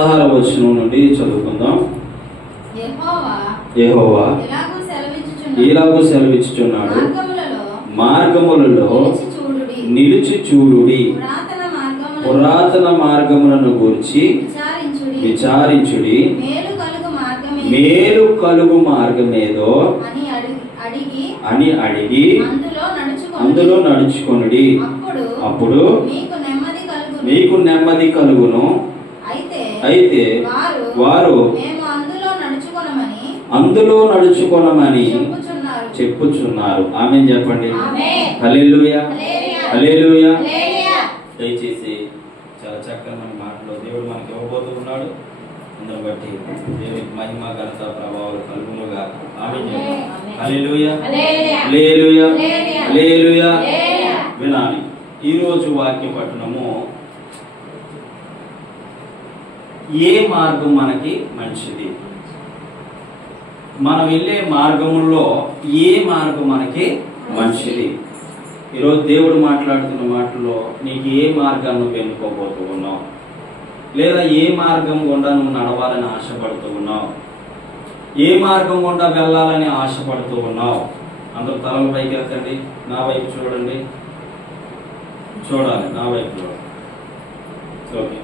16వ వచనం నుండి చదువుకుందాం. యెహోవా ఎలాగూ సెలవిచ్చుచున్నాడు, మార్గములలో నిలిచి చూడుడి, పురాతన మార్గములను గూర్చి విచారించుడి, మేలు కలుగు మార్గమేదో అని అడిగి అందులో నడుచుకొనుడి, అప్పుడు మీకు నెమ్మది కలుగును. అయితే వారు అందులో నడుచుకొనమని చెప్పుచున్నారు. ఆమేన్ చెప్పండి. హల్లెలూయా, హల్లెలూయా. దయచేసి చాలా చక్కని మాటలో దేవుడు మనకి ఇవ్వబోతున్నాడు. అందరం బట్టి దేవునికి మహిమ ఘనత ప్రభావాలు కలుగునుగా. ఆమేన్. హల్లెలూయా, హల్లెలూయా, హల్లెలూయా. వినాలి. ఈరోజు వాక్య పఠనము, ఏ మార్గం మనకి మంచిది? మనం వెళ్ళే మార్గంలో ఏ మార్గం మనకి మంచిది? ఈరోజు దేవుడు మాట్లాడుతున్న మాటలో నీకు ఏ మార్గాన్ని నువ్వు ఎన్నుకోబోతూ ఉన్నావు, లేదా ఏ మార్గం గుండా నువ్వు నడవాలని ఆశపడుతూ ఉన్నావు, ఏ మార్గం గుండా వెళ్ళాలని ఆశపడుతూ ఉన్నావు? అందరూ తలలు పైకి ఎత్తండి, నా వైపు చూడండి, చూడాలి, నా వైపు చూడండి. ఓకే,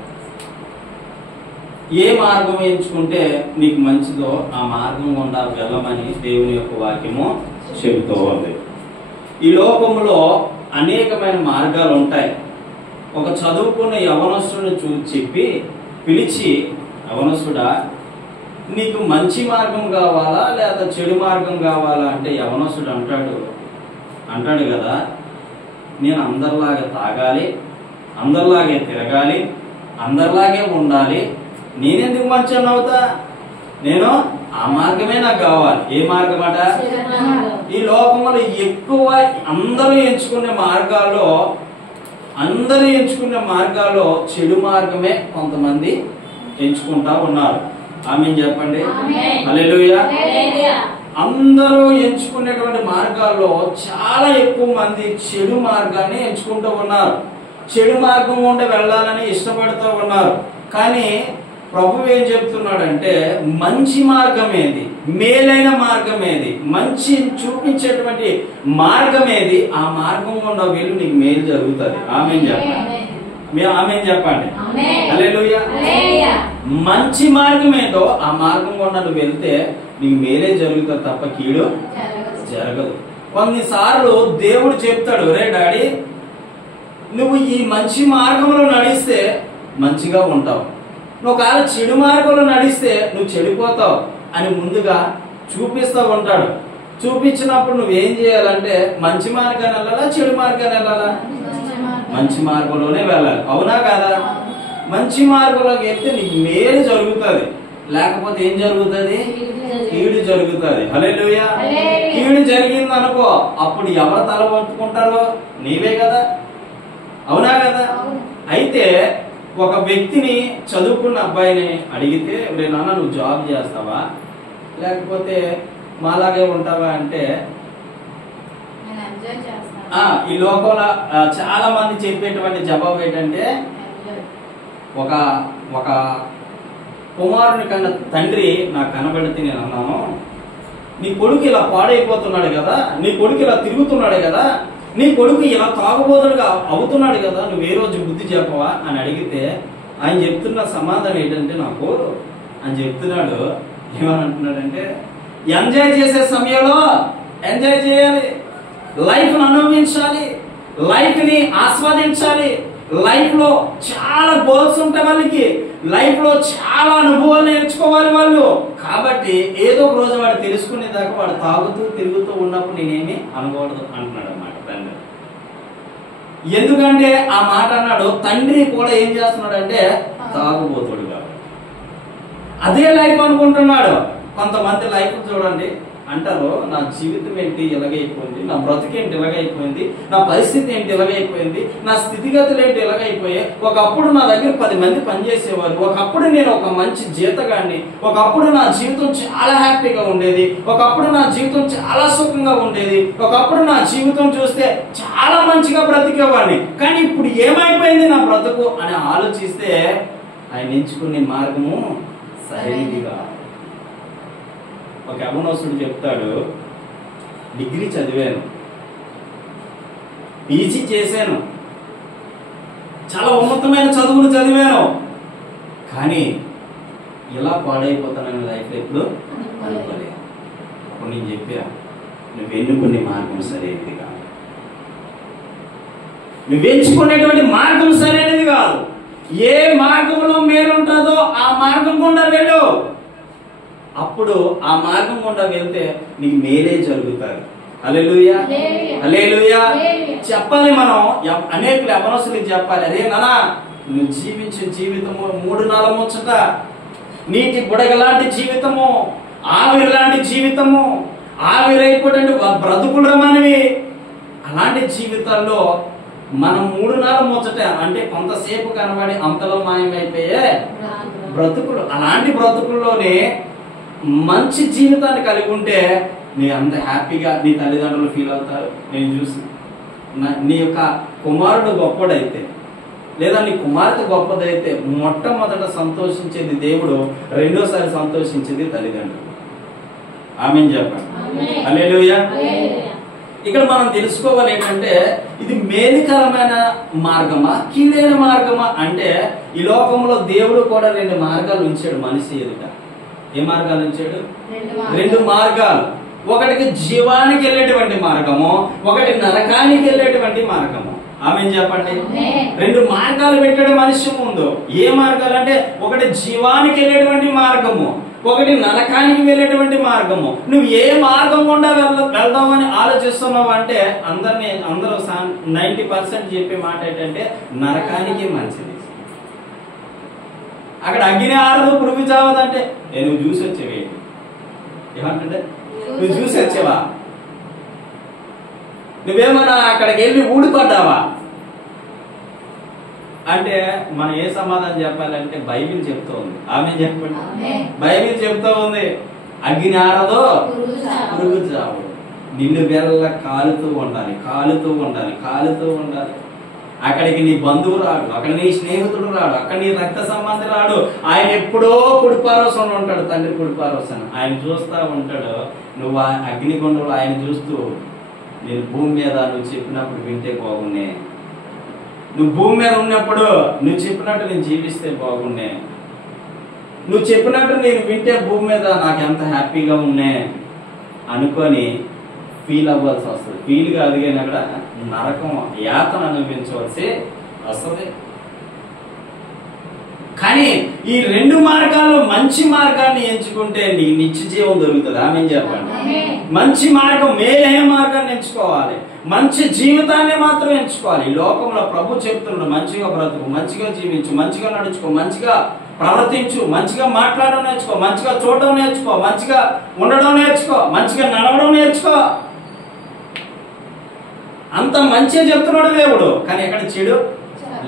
ఏ మార్గం ఎంచుకుంటే నీకు మంచిదో ఆ మార్గం గుండా వెళ్ళమని దేవుని యొక్క వాక్యము చెబుతూ ఉంది. ఈ లోకంలో అనేకమైన మార్గాలు ఉంటాయి. ఒక చదువుకున్న యవనస్తుడిని చెప్పి పిలిచి, యవనస్తుడా నీకు మంచి మార్గం కావాలా లేదా చెడు మార్గం కావాలా అంటే యవనస్తుడు అంటాడు కదా, నేను అందరిలాగే తాగాలి, అందరిలాగే తిరగాలి, అందరిలాగే ఉండాలి, నేనెందుకు మంచి అవుతా? నేను ఆ మార్గమే నాకు కావాలి. ఏ మార్గం అట? ఈ లోకంలో ఎక్కువ అందరూ ఎంచుకునే మార్గాల్లో చెడు మార్గమే కొంతమంది ఎంచుకుంటా ఉన్నారు. ఆమేన్ చెప్పండి. హల్లెలూయా. అందరూ ఎంచుకునేటువంటి మార్గాల్లో చాలా ఎక్కువ మంది చెడు మార్గాన్ని ఎంచుకుంటూ ఉన్నారు. చెడు మార్గం గుండా వెళ్ళాలని ఇష్టపడుతూ ఉన్నారు. కానీ ప్రభు ఏం చెప్తున్నాడంటే, మంచి మార్గం ఏది, మేలైన మార్గం ఏది, మంచి చూపించేటువంటి మార్గం ఏది, ఆ మార్గం గుండా వెళ్ళి నీకు మేలు జరుగుతుంది. ఆమేన్ చెప్పండి. ఆమేన్ చెప్పండి. హల్లెలూయా. మంచి మార్గం ఏదో ఆ మార్గం గుండా నువ్వు వెళ్తే నీకు మేలే జరుగుతుంది తప్ప కీడు జరగదు. కొన్నిసార్లు దేవుడు చెప్తాడు, రే డాడీ నువ్వు ఈ మంచి మార్గంలో నడిస్తే మంచిగా ఉంటావు, నువ్వు ఒకవేళ చెడు మార్గంలో నడిస్తే నువ్వు చెడిపోతావు అని ముందుగా చూపిస్తూ ఉంటాడు. చూపించినప్పుడు నువ్వేం చేయాలంటే మంచి మార్గాన్ని వెళ్ళాలా, చెడు మార్గాన్ని వెళ్ళాలా? మంచి మార్గంలోనే వెళ్ళాలి. అవునా కాదా? మంచి మార్గంలోకి వెళ్తే నీకు మేలు జరుగుతుంది, లేకపోతే ఏం జరుగుతుంది? కీడు జరుగుతుంది. హల్లెలూయా. కీడు జరిగింది అనుకో, అప్పుడు ఎవరు తల పట్టుకుంటారో? నీవే కదా, అవునా కదా? అయితే ఒక వ్యక్తిని, చదువుకున్న అబ్బాయిని అడిగితే, రే నాన్న నువ్వు జాబ్ చేస్తావా లేకపోతే మాలాగే ఉంటావా అంటే, ఈ లోకంలో చాలా మంది చెప్పేటువంటి జవాబు ఏంటంటే, ఒక ఒక కుమారుని కన్నా తండ్రి నాకు కనబడితే నేను అన్నాను, నీ కొడుకు ఇలా పాడైపోతున్నాడు కదా, నీ కొడుకు ఇలా తిరుగుతున్నాడు కదా, నీ కొడుకు ఇలా తాగుబోతుడుగా అవుతున్నాడు కదా, నువ్వు ఏ రోజు బుద్ధి చెప్పవా అని అడిగితే ఆయన చెప్తున్న సమాధానం ఏంటంటే, నాకు అని చెప్తున్నాడు. ఏమనంటున్నాడంటే, ఎంజాయ్ చేసే సమయంలో ఎంజాయ్ చేయాలి, లైఫ్ ను అనుభవించాలి, లైఫ్ ని ఆస్వాదించాలి. లైఫ్ లో చాలా గోల్స్ ఉంటాయి వాళ్ళకి, లైఫ్ లో చాలా అనుభవాలు నేర్చుకోవాలి వాళ్ళు. కాబట్టి ఏదో ఒక రోజు వాడు తెలుసుకునేదాకా వాడు తాగుతూ తిరుగుతూ ఉన్నప్పుడు నేనేమి అనకూడదు అంటున్నాడు అన్నమాట తండ్రి. ఎందుకంటే ఆ మాట అన్నాడు, తండ్రి కూడా ఏం చేస్తున్నాడు అంటే తాగుబోతుడు కాబట్టి అదే లైఫ్ అనుకుంటున్నాడు. కొంతమంది లైఫ్ చూడండి, అంటారు నా జీవితం ఏంటి ఇలాగైపోయింది, నా బ్రతుకేంటి ఇలాగైపోయింది, నా పరిస్థితి ఏంటి ఇలాగైపోయింది, నా స్థితిగతులు ఏంటి ఇలాగైపోయాయి. ఒకప్పుడు నా దగ్గర 10 మంది పనిచేసేవారు, ఒకప్పుడు నేను ఒక మంచి జీతగాడిని, ఒకప్పుడు నా జీవితం చాలా హ్యాపీగా ఉండేది, ఒకప్పుడు నా జీవితం చాలా సుఖంగా ఉండేది, ఒకప్పుడు నా జీవితం చూస్తే చాలా మంచిగా బ్రతికేవాడిని, కానీ ఇప్పుడు ఏమైపోయింది నా బ్రతుకు అని ఆలోచిస్తే ఆయన ఎంచుకునే మార్గము సరైనది కాదు. ఒక యవనస్తుడు చెప్తాడు, డిగ్రీ చదివాను, పీజీ చేశాను, చాలా ఉన్నతమైన చదువులు చదివాను, కానీ ఇలా పాడైపోతానని లైఫ్ ఎప్పుడు అనుకోలేదు. అప్పుడు నేను చెప్పా, నువ్వు ఎన్నుకునే మార్గం సరైనది కాదు, నువ్వు ఎంచుకునేటువంటి మార్గం సరైనది కాదు. ఏ మార్గంలో మేలుంటుందో ఆ మార్గం గుండా వెళ్ళు. అప్పుడు ఆ మార్గం గుండా వెళ్తే నీకు మేలే జరుగుతుంది. హల్లెలూయా, హల్లెలూయా. చెప్పాలి మనం, అనేకులు యవనస్తులకు చెప్పాలి, అరే నాన్న, నువ్వు జీవించే జీవితము 3 నెలల ముచ్చట, నీటి బుడగలాంటి జీవితము, ఆవిరి లాంటి జీవితము, ఆవిరైపోయి బ్రతుకులు రమ్మనివి. అలాంటి జీవితాల్లో మనం 3 నెలల ముచ్చట అంటే కొంతసేపు కనబడి అంతలో మాయమైపోయే బ్రతుకులు. అలాంటి బ్రతుకుల్లోనే మంచి జీవితాన్ని కలిగి ఉంటే నీ అంత హ్యాపీగా నీ తల్లిదండ్రులు ఫీల్ అవుతారు. నేను చూసి నీ యొక్క కుమారుడు గొప్పడైతే లేదా నీ కుమార్తె గొప్పదైతే మొట్టమొదట సంతోషించేది దేవుడు, రెండోసారి సంతోషించేది తల్లిదండ్రులు. ఆమేన్ చెప్పండి. హల్లెలూయా. ఇక్కడ మనం తెలుసుకోవాలి ఏంటంటే, ఇది మేలుకరమైన మార్గమా కీడైన మార్గమా అంటే, ఈ లోకంలో దేవుడు కూడా 2 మార్గాలు ఉంచాడు మనిషి ఎదుట. ఏ మార్గాలు ఉంచాడు? 2 మార్గాలు. ఒకటికి జీవానికి వెళ్ళేటువంటి మార్గము, ఒకటి నరకానికి వెళ్ళేటువంటి మార్గము. ఆమేన్ చెప్పండి. 2 మార్గాలు పెట్టాడు మనిషి ముందు. ఏ మార్గాలు అంటే, ఒకటి జీవానికి వెళ్ళేటువంటి మార్గము, ఒకటి నరకానికి వెళ్ళేటువంటి మార్గము. నువ్వు ఏ మార్గం గుండా వెళ్దామని ఆలోచిస్తున్నావు అంటే, అందరూ 90% చెప్పే మాట ఏంటంటే నరకానికి మంచిది. అక్కడ అగ్ని ఆరదు, పురుగు చావదంటే నువ్వు చూసి వచ్చేవి. ఏమంటే నువ్వు చూసి వచ్చేవా? నువ్వేమన్నా అక్కడికి వెళ్ళి ఊడిపడ్డావా అంటే మనం ఏ సమాధానం చెప్పాలంటే, బైబిల్ చెప్తూ ఉంది. ఆమేన్ చెప్పండి. బైబిల్ చెప్తూ ఉంది, అగ్ని ఆరదో పురుగు చావు. నిన్ను వెళ్ళ కాలుతూ ఉండాలి, కాలుతూ ఉండాలి, కాలుతూ ఉండాలి. అక్కడికి నీ బంధువు రాడు, అక్కడ నీ స్నేహితుడు రాడు, అక్కడ నీ రక్త సంబంధి రాడు. ఆయన ఎప్పుడో కుడిపారోసంలో ఉంటాడు, తండ్రి కుడిపారోసన. ఆయన చూస్తా ఉంటాడు. నువ్వు ఆ అగ్నిగుండంలో ఆయన చూస్తూ, నేను భూమి మీద నువ్వు చెప్పినప్పుడు వింటే బాగున్నే, నువ్వు భూమి మీద ఉన్నప్పుడు నువ్వు చెప్పినట్టు నేను జీవిస్తే బాగున్నే, నువ్వు చెప్పినట్టు నేను వింటే భూమి మీద నాకు ఎంత హ్యాపీగా ఉన్నే అనుకొని ఫీల్ అవ్వాల్సి వస్తుంది. ఫీల్ కాదు కానీ అక్కడ నరకం, యాతన అనుభవించవలసి వస్తుంది. కానీ ఈ 2 మార్గాల్లో మంచి మార్గాన్ని ఎంచుకుంటే నీకు నిత్య జీవం దొరుకుతుంది. ఆమేన్ చెప్పండి. మంచి మార్గం, మేలైన మార్గాన్ని ఎంచుకోవాలి, మంచి జీవితాన్ని మాత్రం ఎంచుకోవాలి. ఈ లోకంలో ప్రభు చెప్తున్నాడు, మంచిగా బ్రతుకు, మంచిగా జీవించు, మంచిగా నడుచుకో, మంచిగా ప్రవర్తించు, మంచిగా మాట్లాడడం నేర్చుకో, మంచిగా చూడడం నేర్చుకో, మంచిగా ఉండడం నేర్చుకో, మంచిగా నడవడం నేర్చుకో. అంత మంచిగా చెప్తున్నాడు దేవుడు, కానీ ఎక్కడ చెడు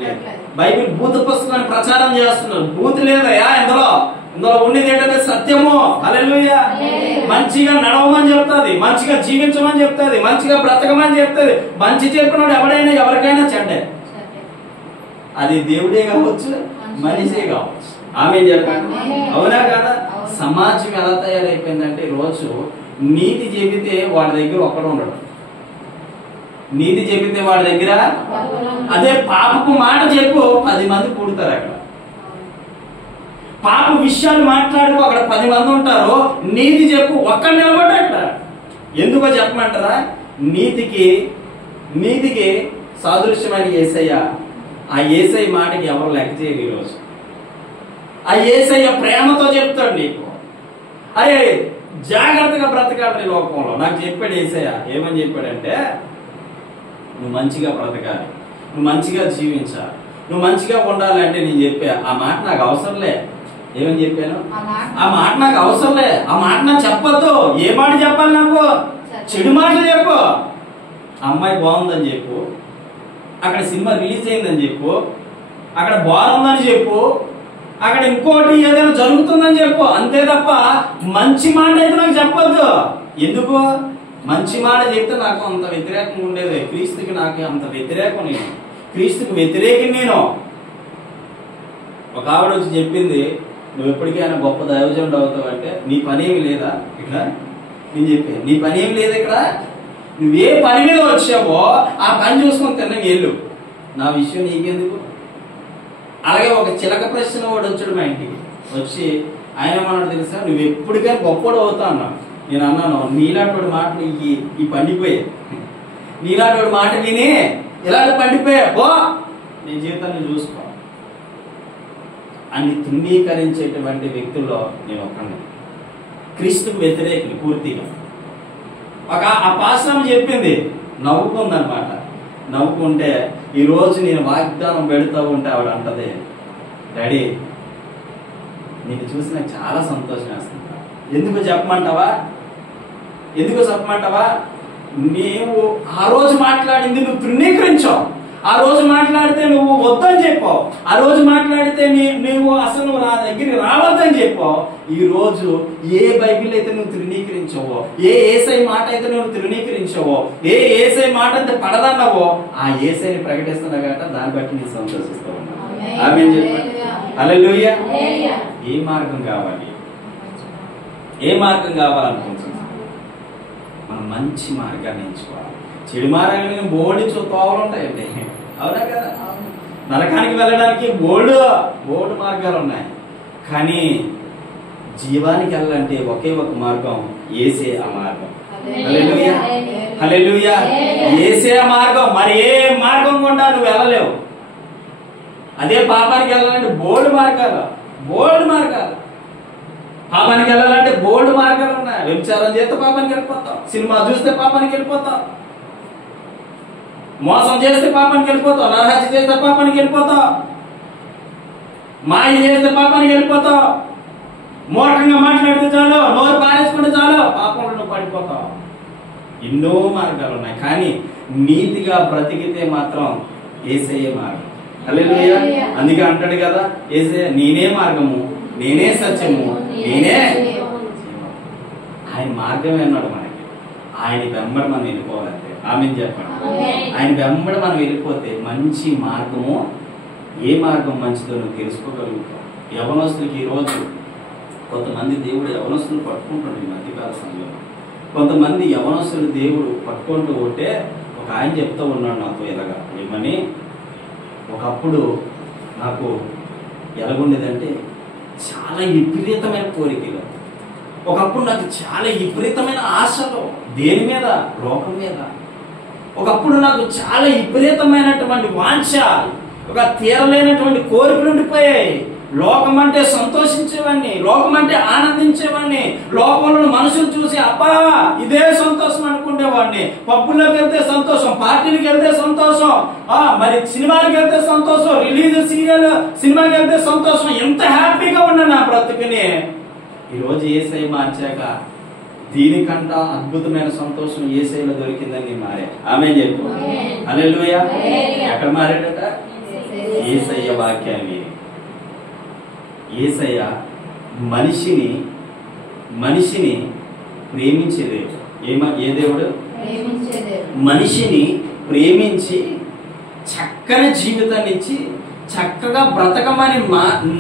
లేదు. బైబిల్ భూత పుస్తకాన్ని ప్రచారం చేస్తున్నారు. భూతి లేదయా ఇందులో ఉండేది ఏంటంటే సత్యము. హల్లెలూయా. మంచిగా నడవమని చెప్తాది, మంచిగా జీవించమని చెప్తాది, మంచిగా బ్రతకమని చెప్తాది. మంచి చెప్పినాడు ఎవడైనా ఎవరికైనా చెడ్డే, అది దేవుడే కావచ్చు, మనిషే కావచ్చు. ఆమేన్ చెప్పండి. అవునా కదా? సమాజం ఎలా తయారైపోయిందంటే, రోజు నీతి చెబితే వాడి దగ్గర ఒక్కడు ఉండడు, నీతి చెబితే వాడి దగ్గర, అదే పాపపు మాట చెప్పు 10 మంది కూడతారు. అక్కడ పాప విషయాలు మాట్లాడుకో, అక్కడ 10 మంది ఉంటారు. నీతి చెప్పు, ఒక్కడు నిలబడ్డా అక్కడ. ఎందుకో చెప్పమంటారా? నీతికి సాదృశ్యమైన యేసయ్య. ఆ యేసయ్య మాటకి ఎవరు లెక్క చేయరు ఈరోజు. ఆ యేసయ్య ప్రేమతో చెప్తాడు నీకు, అరే జాగ్రత్తగా బ్రతకాలి ఈ లోకంలో. నాకు చెప్పాడు యేసయ్య. ఏమని చెప్పాడంటే, నువ్వు మంచిగా బ్రతకాలి, నువ్వు మంచిగా జీవించాలి, నువ్వు మంచిగా ఉండాలంటే నేను చెప్పా ఆ మాట నాకు అవసరంలే. ఏమని చెప్పాను? ఆ మాట నాకు అవసరంలే, ఆ మాట నాకు చెప్పొద్దు. ఏ మాట చెప్పాలి నాకు? చెడు మాటలు చెప్పు. అమ్మాయి బాగుందని చెప్పు, అక్కడ సినిమా రిలీజ్ అయిందని చెప్పు, అక్కడ బాగుందని చెప్పు, అక్కడ ఇంకోటి ఏదైనా జరుగుతుందని చెప్పు. అంతే తప్ప మంచి మాట అయితే నాకు చెప్పొద్దు. ఎందుకు? మంచి మాట చెప్తే నాకు అంత వ్యతిరేకంగా ఉండేది. క్రీస్తుకి నాకు అంత వ్యతిరేకం. నేను క్రీస్తుకి వ్యతిరేకం. నేను ఒక ఆవిడ వచ్చి చెప్పింది, నువ్వు ఎప్పటికైనా గొప్ప దైవజనుడు అవుతావు అంటే, నీ పని ఏమి లేదా ఇక్కడ? నేను చెప్పాను, నీ పని ఏమి లేదా ఇక్కడ? నువ్వే పని మీద వచ్చావో ఆ పని చూసుకొని తిన్నగా వెళ్ళు, నా విషయం నీకెందుకు? అలాగే ఒక చిలక ప్రశ్న వాడు వచ్చాడు మా ఇంటికి వచ్చి, ఆయన ఏమన్నాడు తెలుసా, నువ్వు ఎప్పటికైనా గొప్పడు అవుతావు అన్నాడు. నేను అన్నాను, నీలాంటి మాటలు ఈ పండిపోయాయి, నీలాంటి మాట విని ఇలాంటి పండిపోయా పో, నీ జీవితాన్ని చూసుకో అని తృణీకరించేటువంటి వ్యక్తుల్లో నేను ఒక్కడిని. క్రీస్తుకు వ్యతిరేకులు పూర్తిగా. ఆ పాశ్రమ చెప్పింది, నవ్వుకుందనమాట. నవ్వుకుంటే ఈరోజు నేను వాగ్దానం పెడతా ఉంటే ఆవిడ అంటది, డాడీ నీకు చూసి నాకు చాలా సంతోషం వేస్తుంది. ఎందుకు చెప్పమంటావా? నీవు ఆ రోజు మాట్లాడింది నువ్వు తృణీకరించావు, ఆ రోజు మాట్లాడితే నువ్వు వద్దని చెప్పావు, ఆ రోజు మాట్లాడితే నువ్వు అసలు నా దగ్గరికి రావద్దని చెప్పావు. ఈ రోజు ఏ బైబిల్ అయితే నువ్వు తృణీకరించావో, ఏ యేసయ్య మాట అయితే నువ్వు తృణీకరించావో, ఏ యేసయ్య మాట అయితే పడదన్నావో ఆ యేసయ్యని ప్రకటిస్తున్నావు కాబట్టి దాన్ని బట్టి నేను సంతోషిస్తూ ఉన్నాను. ఆమేన్ చెప్పండి. హల్లెలూయా. ఏ మార్గం కావాలి? ఏ మార్గం కావాలనుకుంటున్నాం? మనం మంచి మార్గాన్ని ఎంచుకోవాలి. చెడు మార్గాన్ని బోల్డ్ తోవలు ఉంటాయండి, అవునా కదా? నరకానికి వెళ్ళడానికి బోల్డ్ మార్గాలు ఉన్నాయి, కానీ జీవానికి వెళ్ళాలంటే ఒకే ఒక మార్గం, యేసే ఆ మార్గం. హల్లెలూయా, హల్లెలూయా. యేసే ఆ మార్గం, మరి ఏ మార్గం గుండా నువ్వు వెళ్ళలేవు. అదే పాపానికి వెళ్ళాలంటే బోల్డ్ మార్గాలు. పాపానికి వెళ్ళాలంటే బోల్డ్ మార్గాలు ఉన్నాయి. వ్యభిచారం చేస్తే పాపానికి వెళ్ళిపోతావు, సినిమా చూస్తే పాపానికి వెళ్ళిపోతావు, మోసం చేస్తే పాపానికి వెళ్ళిపోతావు, నరహత్య చేస్తే పాపానికి వెళ్ళిపోతావు, మాయ చేస్తే పాపానికి వెళ్ళిపోతావు, మూర్ఖంగా మాట్లాడితే చాలు, నోరు పారేసుకుంటే చాలు, పాపంలో నువ్వు పడిపోతావు. ఎన్నో మార్గాలు ఉన్నాయి, కానీ నీతిగా బ్రతికితే మాత్రం యేసయ్యే మార్గం. హల్లెలూయా. అందుకే అంటాడు కదా, యేసయ్య నేనే మార్గము, నేనే సత్యము, నేనే. ఆయన మార్గమే అన్నాడు మనకి. ఆయన వెంబడి మనం వెళ్ళిపోవాలంటే. ఆమేన్ చెప్పండి. ఆయన వెంబడి మనం వెళ్ళిపోతే మంచి మార్గము, ఏ మార్గం మంచిదో నువ్వు తెలుసుకోగలుగుతావు. యవనస్తులకి ఈరోజు కొంతమంది దేవుడు యవనస్తులు పట్టుకుంటాడు. ఈ మధ్యకాల సమయంలో కొంతమంది యవనస్తులు దేవుడు పట్టుకుంటూ ఉంటే ఒక ఆయన చెప్తూ ఉన్నాడు నాతో, ఇలాగా ఏమని, ఒకప్పుడు నాకు ఎలాగుండేదంటే చాలా విపరీతమైన కోరికలు, ఒకప్పుడు నాకు చాలా విపరీతమైన ఆశలు, దేని మీద? లోకం మీద. ఒకప్పుడు నాకు చాలా విపరీతమైనటువంటి వాంఛ, ఒక తీరలేనటువంటి కోరికలు ఉండిపోయాయి. లోకం అంటే సంతోషించేవాడిని, లోకం అంటే ఆనందించేవాడిని, లోకంలో మనుషులు చూసి అబ్బా ఇదే సంతోషం అనుకునేవాడిని. పబ్బుల్లోకి వెళ్తే సంతోషం, పార్టీలకు వెళ్తే సంతోషం, మరి సినిమాకి వెళ్తే సంతోషం, రిలీజ్ సీరియల్ సినిమాకి వెళ్తే సంతోషం. ఎంత హ్యాపీగా ఉన్నా నా బ్రతుకుని. ఈరోజు యేసయ్య మార్చాక దీనికంట అద్భుతమైన సంతోషం యేసయ్యలో దొరికిందని నేను మారే. ఆమేన్ చెప్పు. హల్లెలూయా. ఎక్కడ మారాడట? యేసయ్య వాక్యాన్ని. యేసయ్య మనిషిని ప్రేమించే దేవుడు. ఏ దేవుడు? మనిషిని ప్రేమించి చక్కని జీవితాన్ని ఇచ్చి చక్కగా బ్రతకమని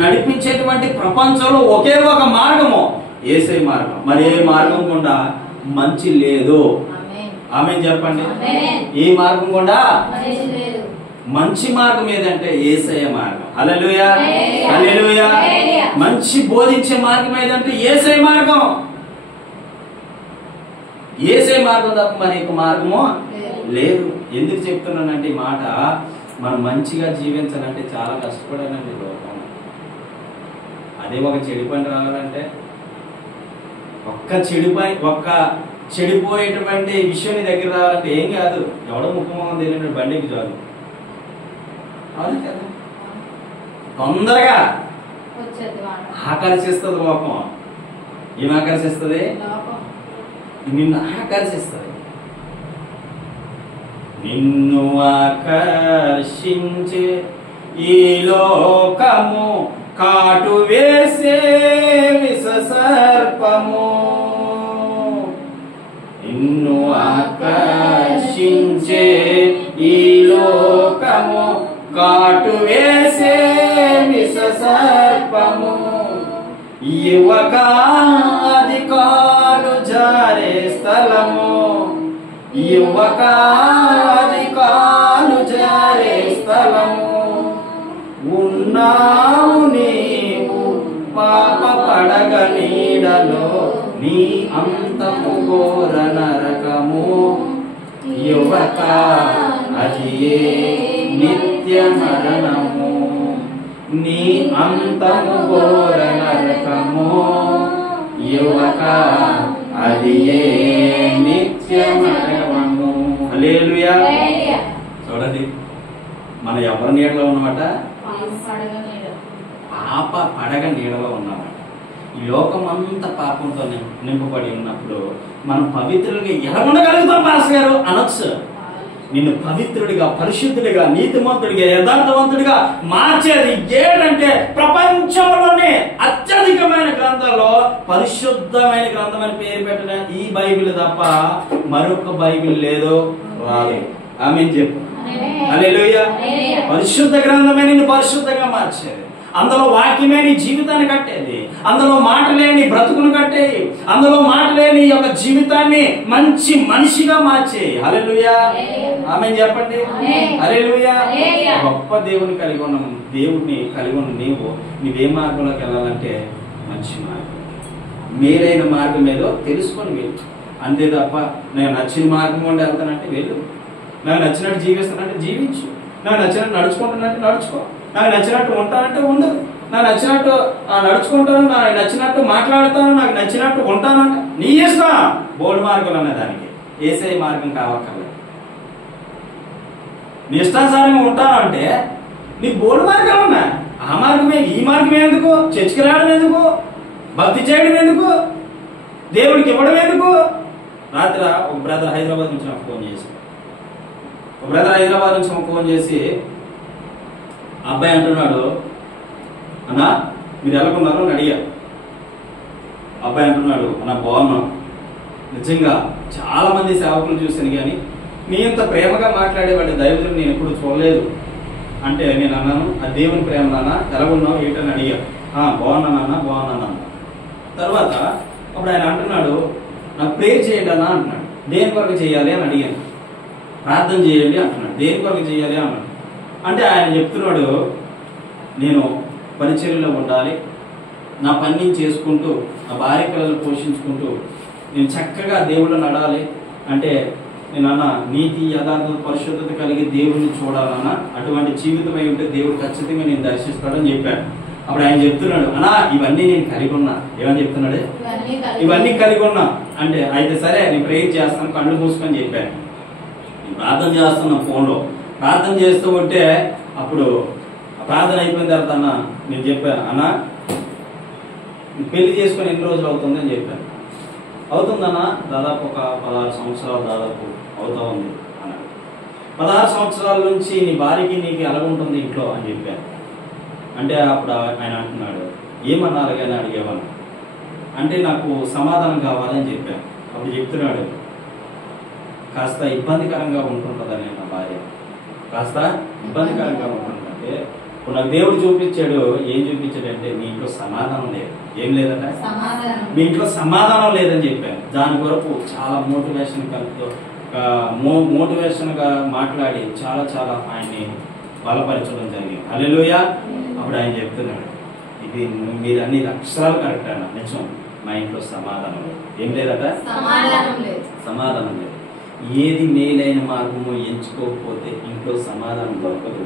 నడిపించేటువంటి ప్రపంచంలో ఒకే ఒక మార్గము యేసయ్య మార్గం. మరి ఏ మార్గం గుండా మంచి లేదు. ఆమేన్ చెప్పండి. ఏ మార్గం గుండా మంచి మార్గం ఏదంటే యేసయ్య మార్గం. హల్లెలూయా, హల్లెలూయా. మంచి బోధించే మార్గం ఏదంటే యేసయ్య మార్గం. యేసయ్య మార్గం తప్ప మరి ఒక మార్గము లేదు. ఎందుకు చెప్తున్నానంటే ఈ మాట, మనం మంచిగా జీవించాలంటే చాలా కష్టపడాలండి లోకం. అదే ఒక చెడు పని రావాలంటే, ఒక్క చెడిపోయేటువంటి విషయం నీ దగ్గర రావాలంటే ఏం కాదు, ఎవడో ముఖ్యమంత్రి తెలియని బండికి చాలు. అవును కదా, తొందరగా ఆకర్షిస్తుంది లోకం. ఏం ఆకర్షిస్తుంది? నిన్ను ఆకర్షిస్తుంది. నిన్ను ఆకర్షించే ఈ లోకము కాటు వేసే విషసర్పము. నిన్ను ఆకర్షించే ఈ లోకము కాటు వేసే విష సర్పము, యువక అది కాలు జారే స్థలము, యువక అది కాలు జారే స్థలము. ఉన్నావు నీవు పాప పడగ నీడలో, నీ అంతము ఘోర నరకము. యువక అది నిత్య మరణము, నీ అంతము ఘోర నరకము. యువక అది నిత్య మరణము. హల్లెలూయా. చూడండి, మన ఎవరి నీడలో ఉన్నమాట? పాప పడగ నీడలో ఉన్నామట. ఈ లోకం అంతా పాపంతో నింపబడి ఉన్నప్పుడు మనం పవిత్రులుగా ఎలా ఉండగలుగుతాం పాస్ గారు అనొచ్చు. నిన్ను పవిత్రుడిగా, పరిశుద్ధుడిగా, నీతిమంతుడిగా, యథార్థవంతుడిగా మార్చేది ఏంటంటే ప్రపంచంలోనే అత్యధికమైన గ్రంథాల్లో పరిశుద్ధమైన గ్రంథం అని పేరు పెట్టిన ఈ బైబిల్ తప్ప మరొక బైబిల్ లేదు, రాలేదు. ఆమేన్ చెప్పు. హల్లెలూయా. పరిశుద్ధ గ్రంథమే నిన్ను పరిశుద్ధంగా మార్చేది. అందులో వాక్యమే నీ జీవితాన్ని కట్టేది. అందులో మాటలే నీ బ్రతుకును కట్టేది. అందులో మాటలే నీ యొక్క జీవితాన్ని మంచి మనిషిగా మార్చేయి. హల్లెలూయా. ఆమేన్ చెప్పండి. హల్లెలూయా. గొప్ప దేవుని కలిగి ఉన్న దేవుడిని కలిగి ఉన్న నీవే మార్గంలోకి వెళ్ళాలంటే మంచి మార్గం, మేలైన మార్గం ఏదో తెలుసుకొని వెళ్ళు. అంతే తప్ప నేను నచ్చిన మార్గం గుండా వెళ్తానంటే వెళ్ళు. నాకు నచ్చినట్టు జీవిస్తానంటే జీవించు. నాకు నచ్చినట్టు నడుచుకుంటానంటే నడుచుకో. నాకు నచ్చినట్టు ఉంటానంటే ఉండదు. నాకు నచ్చినట్టు నడుచుకుంటాను, నాకు నచ్చినట్టు మాట్లాడతాను, నాకు నచ్చినట్టు ఉంటానంటే నీ ఇష్టం. బోర్డు మార్గం అనే దానికి యేసయ్య మార్గం కావక్కర్లేదు. నీ ఇష్టానుసారంగా ఉంటాను అంటే నీకు బోర్డు మార్గాలు ఉన్నాయి. ఆ మార్గమే, ఈ మార్గమే ఎందుకు? చర్చికి రావడం ఎందుకు? భక్తి చేయడం ఎందుకు? దేవుడికి ఇవ్వడం ఎందుకు? రాత్రి ఒక బ్రదర్ హైదరాబాద్ నుంచి నాకు ఫోన్ చేసి అబ్బాయి అంటున్నాడు, అన్నా మీరు ఎలాగున్నారు అని అడిగా. అబ్బాయి అంటున్నాడు, అన్న బాగున్నాం, నిజంగా చాలా మంది సేవకులు చూశాను కానీ నీ ఇంత ప్రేమగా మాట్లాడేవాడి దైవజులు నేను ఎప్పుడు చూడలేదు అంటే నేను అన్నాను, ఆ దేవుని ప్రేమ నాన్న, ఎలాగున్నావు ఏంటని అడిగా. బాగున్నానన్న బాగున్నానన్న. తర్వాత అప్పుడు ఆయన అంటున్నాడు, నాకు ప్రేయర్ చేయండి అన్న అంటున్నాడు. దేని కొరకు చేయాలి అని అడిగాను. ప్రార్థన చేయండి అంటున్నాడు. దేని కొరకు చేయాలి అన్నాడు. అంటే ఆయన చెప్తున్నాడు, నేను పరిచర్యలో ఉండాలి, నా పని నేను చేసుకుంటూ, నా భార్య పిల్లలు పోషించుకుంటూ నేను చక్కగా దేవుడు నడాలి అంటే నేను అన్న నీతి యథార్థత పరిశుద్ధత కలిగి దేవుడిని చూడాలన్నా, అటువంటి జీవితం అయి ఉంటే దేవుడు ఖచ్చితంగా నేను దర్శిస్తాడని చెప్పాడు. అప్పుడు ఆయన చెప్తున్నాడు, అన్నా ఇవన్నీ నేను కలిగి ఉన్నా. ఏమని చెప్తున్నాడు? ఇవన్నీ కలిగి ఉన్నా అంటే అయితే సరే నేను ప్రేయర్ చేస్తాను, కళ్ళు మూసుకొని చెప్పాను. ప్రార్థన చేస్తున్నా, ఫోన్లో ప్రార్థన చేస్తూ ఉంటే అప్పుడు ప్రార్థన అయిపోయిన తర్వాత అన్న నేను చెప్పాను, అన్న పెళ్లి చేసుకొని ఎన్ని రోజులు అవుతుంది అని చెప్పాను. అవుతుందన్న దాదాపు ఒక 16 సంవత్సరాలు దాదాపు అవుతా ఉంది అన్నాడు. 16 సంవత్సరాల నుంచి నీ భార్యకి నీకు ఎలాగుంటుంది ఇంట్లో అని చెప్పాను. అంటే అప్పుడు ఆయన అంటున్నాడు, ఏమన్నారు కానీ అడిగేవాను అంటే నాకు సమాధానం కావాలని చెప్పాను. అప్పుడు చెప్తున్నాడు, కాస్త ఇబ్బందికరంగా ఉంటుంటుందని నా భార్య, కాస్త ఇబ్బందికరంగా ఉంటుందంటే ఇప్పుడు నాకు దేవుడు చూపించాడు. ఏం చూపించాడంటే మీ ఇంట్లో సమాధానం లేదు. ఏం లేదంటే మీ ఇంట్లో సమాధానం లేదని చెప్పాను. దాని కొరకు చాలా మోటివేషన్ గా మాట్లాడి చాలా చాలా ఆయన్ని బలపరచడం జరిగింది. హల్లెలూయా. అప్పుడు ఆయన చెప్తున్నాడు, ఇది మీరు అన్ని అక్షరాలు కరెక్ట్ అన్న, నిజం, మా ఇంట్లో సమాధానం లేదు. ఏం లేదట? సమాధానం లేదు. ఏది మేలైన మార్గము ఎంచుకోకపోతే ఇంట్లో సమాధానం దొరకదు.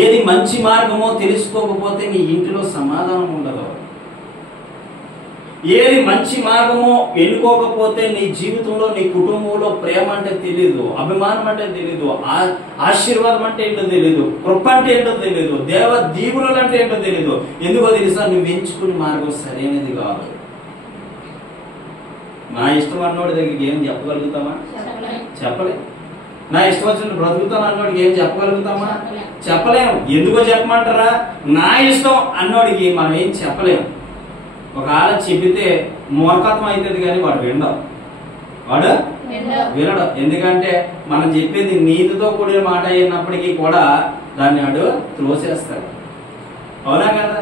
ఏది మంచి మార్గమో తెలుసుకోకపోతే నీ ఇంటిలో సమాధానం ఉండదు. ఏది మంచి మార్గమో ఎన్నుకోకపోతే నీ జీవితంలో, నీ కుటుంబంలో ప్రేమ అంటే తెలీదు, అభిమానం అంటే తెలీదు, ఆశీర్వాదం అంటే ఏంటో తెలీదు, కృప అంటే ఏంటో తెలీదు, దేవ దీవులు అంటే ఏంటో తెలీదు. ఎందుకో తెలుసా? నువ్వు ఎంచుకునే మార్గం సరైనది కాదు. నా ఇష్టం అన్నోడి దగ్గరికి ఏం చెప్పగలుగుతామా? చెప్పలే. నా ఇష్టం వచ్చినట్టు బ్రతుకుతాను అన్నోడికి ఏం చెప్పగలుగుతామా? చెప్పలేము. ఎందుకో చెప్పమంటారా? నా ఇష్టం అన్నోడికి మనం ఏం చెప్పలేము. ఒకవేళ చెబితే మూర్ఖత్వం అవుతుంది కానీ వాడు వినడం. ఎందుకంటే మనం చెప్పేది నీతితో కూడిన మాట అయినప్పటికీ కూడా దాన్ని వాడు త్రోసేస్తాడు. అవునా కదా?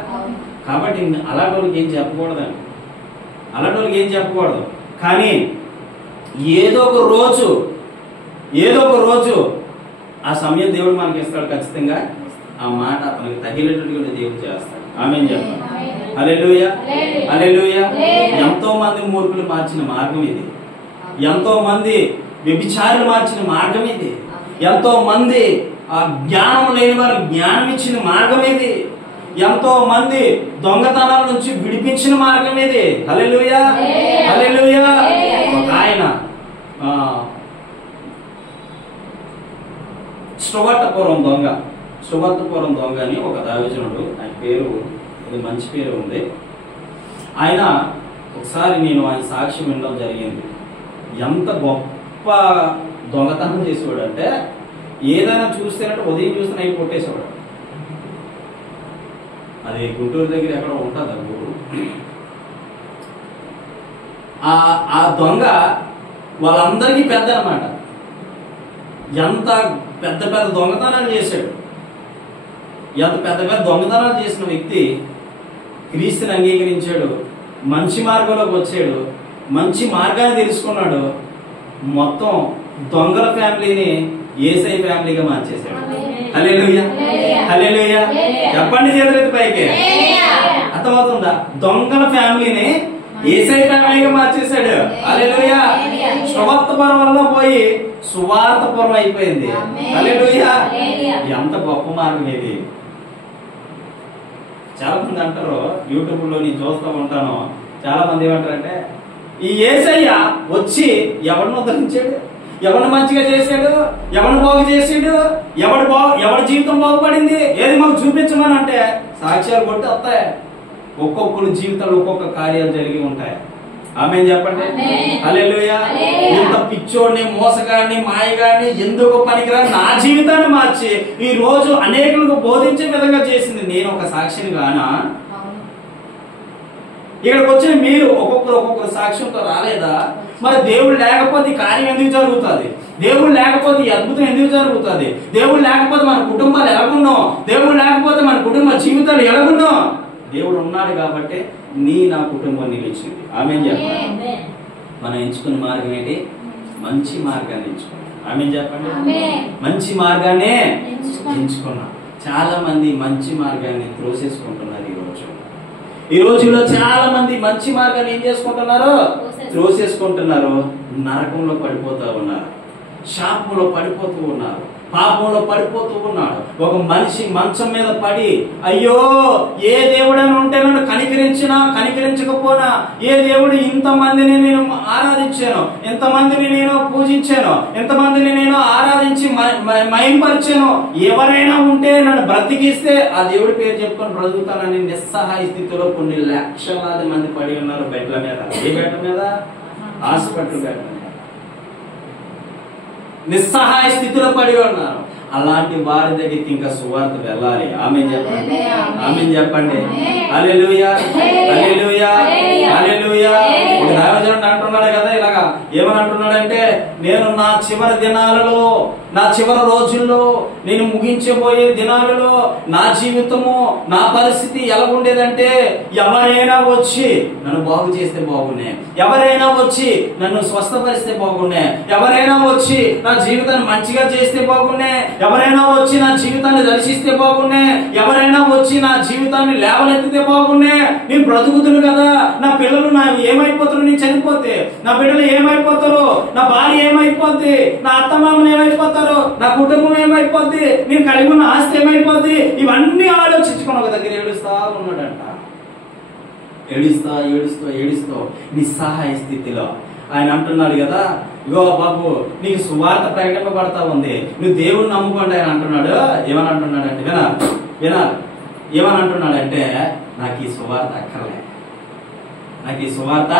కాబట్టి అలాంటి వాళ్ళకి ఏం చెప్పకూడదండి, అలాంటి వాళ్ళకి ఏం చెప్పకూడదు. కానీ ఏదో ఒక రోజు ఆ సమయం దేవుడు మనకి ఇస్తాడు. ఖచ్చితంగా ఆ మాట అతనికి తగిలేటట్టుగా దేవుడు చేస్తాడు. ఆమేన్ చెప్పండి. హల్లెలూయా, హల్లెలూయా. ఎంతో మంది మూర్ఖులు మార్చిన మార్గం ఇది, ఎంతో మంది వ్యభిచారులు మార్చిన మార్గం ఇది, ఎంతో మంది ఆ జ్ఞానం లేని వారికి జ్ఞానం ఇచ్చిన మార్గం ఇది, ఎంతో మంది దొంగతనాల నుంచి విడిపించిన మార్గం ఇది. హల్లెలూయా, హల్లెలూయా. ఒక ఆయన స్టువర్టపురం దొంగ అని ఒక దైవజనుడు, ఆయన పేరు ఇది మంచి పేరు ఉంది. ఆయన ఒకసారి నేను ఆయన సాక్ష్యం వినడం జరిగింది. ఎంత గొప్ప దొంగతనం చేసేవాడు అంటే ఏదైనా చూస్తేనంటే ఉదయం చూస్తే అవి కొట్టేసేవాడు. అది గుంటూరు దగ్గర ఎక్కడ ఉంటుంది ఆ ఊరు. ఆ దొంగ వాళ్ళందరికీ పెద్ద అన్నమాట. ఎంత పెద్ద పెద్ద దొంగతనాలు చేశాడు. ఎంత పెద్ద పెద్ద దొంగతనాలు చేసిన వ్యక్తి క్రీస్తుని అంగీకరించాడు, మంచి మార్గంలోకి వచ్చాడు, మంచి మార్గాన్ని తెలుసుకున్నాడు. మొత్తం దొంగల ఫ్యామిలీని యేసయ్య ఫ్యామిలీగా మార్చేశాడు. హల్లెలూయా, హల్లెలూయా. చెప్పండి చేతులెత్తి పైకి. అర్థమవుతుందా? దొంగల ఫ్యామిలీని యేసయ్య ఫ్యామిలీగా మార్చేశాడు. హల్లెలూయా. స్టువర్టపురం వల్ల పోయి సువార్తపురం అయిపోయింది. హల్లెలూయా. ఎంత గొప్ప మార్గం ఇది. చాలా మంది అంటారు, యూట్యూబ్ లో నేను చూస్తూ ఉంటాను, చాలా మంది ఏమంటారంటే ఈ యేసయ్య వచ్చి ఎవరిని ఉద్ధరించాడు, ఎవరిని మంచిగా చేశాడు, ఎవరిని బాగు చేసాడు, ఎవరి జీవితం బాగుపడింది, ఏది మాకు చూపించమని అంటే సాక్ష్యాలు కొట్టి వస్తాయి. ఒక్కొక్కరు జీవితంలో ఒక్కొక్క కార్యాలు జరిగి ఉంటాయి. ఆమేన్ చెప్పండి. హల్లెలూయా. ఇంత పిచ్చోడిని, మోసగాడిని, మాయగాడిని, ఎందుకు పనికిరాని నా జీవితాన్ని మార్చి ఈ రోజు అనేకులకు బోధించే విధంగా చేసింది నేను ఒక సాక్షిని గానా? ఇక్కడికి వచ్చిన మీరు ఒక్కొక్కరు సాక్ష్యంతో రాలేదా? మరి దేవుడు లేకపోతే ఈ కార్యం ఎందుకు జరుగుతుంది? దేవుడు లేకపోతే ఈ అద్భుతం ఎందుకు జరుగుతుంది? దేవుడు లేకపోతే మన కుటుంబాలు ఎలాగున్నాం? దేవుడు లేకపోతే మన కుటుంబ జీవితాలు ఎలాగున్నాం? దేవుడు ఉన్నాడు కాబట్టి నా కుటుంబం నిలిచింది. ఆమేన్ చెప్పండి. మనం ఎంచుకున్న మార్గం ఏంటి? మంచి మార్గాన్ని ఎంచుకున్నాం. ఆమేన్ చెప్పండి. మంచి మార్గాన్ని ఎంచుకున్నాం. చాలా మంది మంచి మార్గాన్ని త్రోసేసుకుంటున్నారు. ఈ రోజుల్లో చాలా మంది మంచి మార్గాన్ని ఏం చేసుకుంటున్నారు? త్రోసేసుకుంటున్నారు. నరకంలో పడిపోతూ ఉన్నారు, శాపంలో పడిపోతూ ఉన్నారు, పాపంలో పడిపోతూ ఉన్నాడు. ఒక మనిషి మంచం మీద పడి అయ్యో ఏ దేవుడని ఉంటే నన్ను కనికరించకపోనా, ఏ దేవుడు ఇంతమందిని నేను ఆరాధించాను, ఎంతమందిని నేను పూజించాను, ఎంతమందిని నేను ఆరాధించి మహింపరిచాను, ఎవరైనా ఉంటే నన్ను బ్రతికిస్తే ఆ దేవుడి పేరు చెప్పుకొని బ్రతుకుతానని నిస్సహాయ స్థితిలో కొన్ని లక్షలాది మంది పడి ఉన్నారు బెడ్ల మీద. ఏ బెడ్ల మీద? హాస్పిటల్ బెడ్ల మీద నిస్సహాయ స్థితిలో పడి ఉన్నారు. అలాంటి వారి దగ్గరికి ఇంకా సువార్త వెళ్ళాలి. ఆమేన్ చెప్పండి. ఆమేన్ చెప్పండి. హల్లెలూయా, హల్లెలూయా, హల్లెలూయా. ఒక దైవజనుడు అంటున్నాడు కదా ఇలాగా, ఏమని అంటున్నాడంటే నేను నా చివరి దినాలలో, నా చివరి రోజుల్లో, నేను ముగించబోయే దినాలలో నా జీవితము, నా పరిస్థితి ఎలా ఉండేదంటే ఎవరైనా వచ్చి నన్ను బాగు చేస్తే బాగున్నే, ఎవరైనా వచ్చి నన్ను స్వస్థపరిస్తే బాగున్నే, ఎవరైనా వచ్చి నా జీవితాన్ని మంచిగా చేస్తే బాగున్నే, ఎవరైనా వచ్చి నా జీవితాన్ని దర్శిస్తే బాగున్నే, ఎవరైనా వచ్చి నా జీవితాన్ని లేవనెత్తితే బాగున్నే. నేను బ్రతుకుతును కదా, నా పిల్లలు ఏమైపోతారు నేను చనిపోతే, నా బిడ్డలు ఏమైపోతారు, నా భార్య ఏమైపోద్ది, నా అత్తమామలు ఏమైపోతారు, నా కుటుంబం ఏమైపోద్ది, నేను కలిగి ఉన్న ఆస్తి ఏమైపోద్ది, ఇవన్నీ ఆలోచించుకుని ఒక దగ్గర ఏడుస్తా ఉన్నాడంట. ఏడుస్తూ నిస్సహాయ స్థితిలో ఆయన అంటున్నాడు కదా, ఇగో బాబు నీకు సువార్త ప్రకటింపబడతా ఉంది, నువ్వు దేవుణ్ణి నమ్ముకోండి ఆయన అంటున్నాడు. ఏమని అంటున్నాడంటే వినాలి ఏమని అంటున్నాడంటే నాకు ఈ సువార్త అక్కర్లే, నాకు ఈ సువార్త.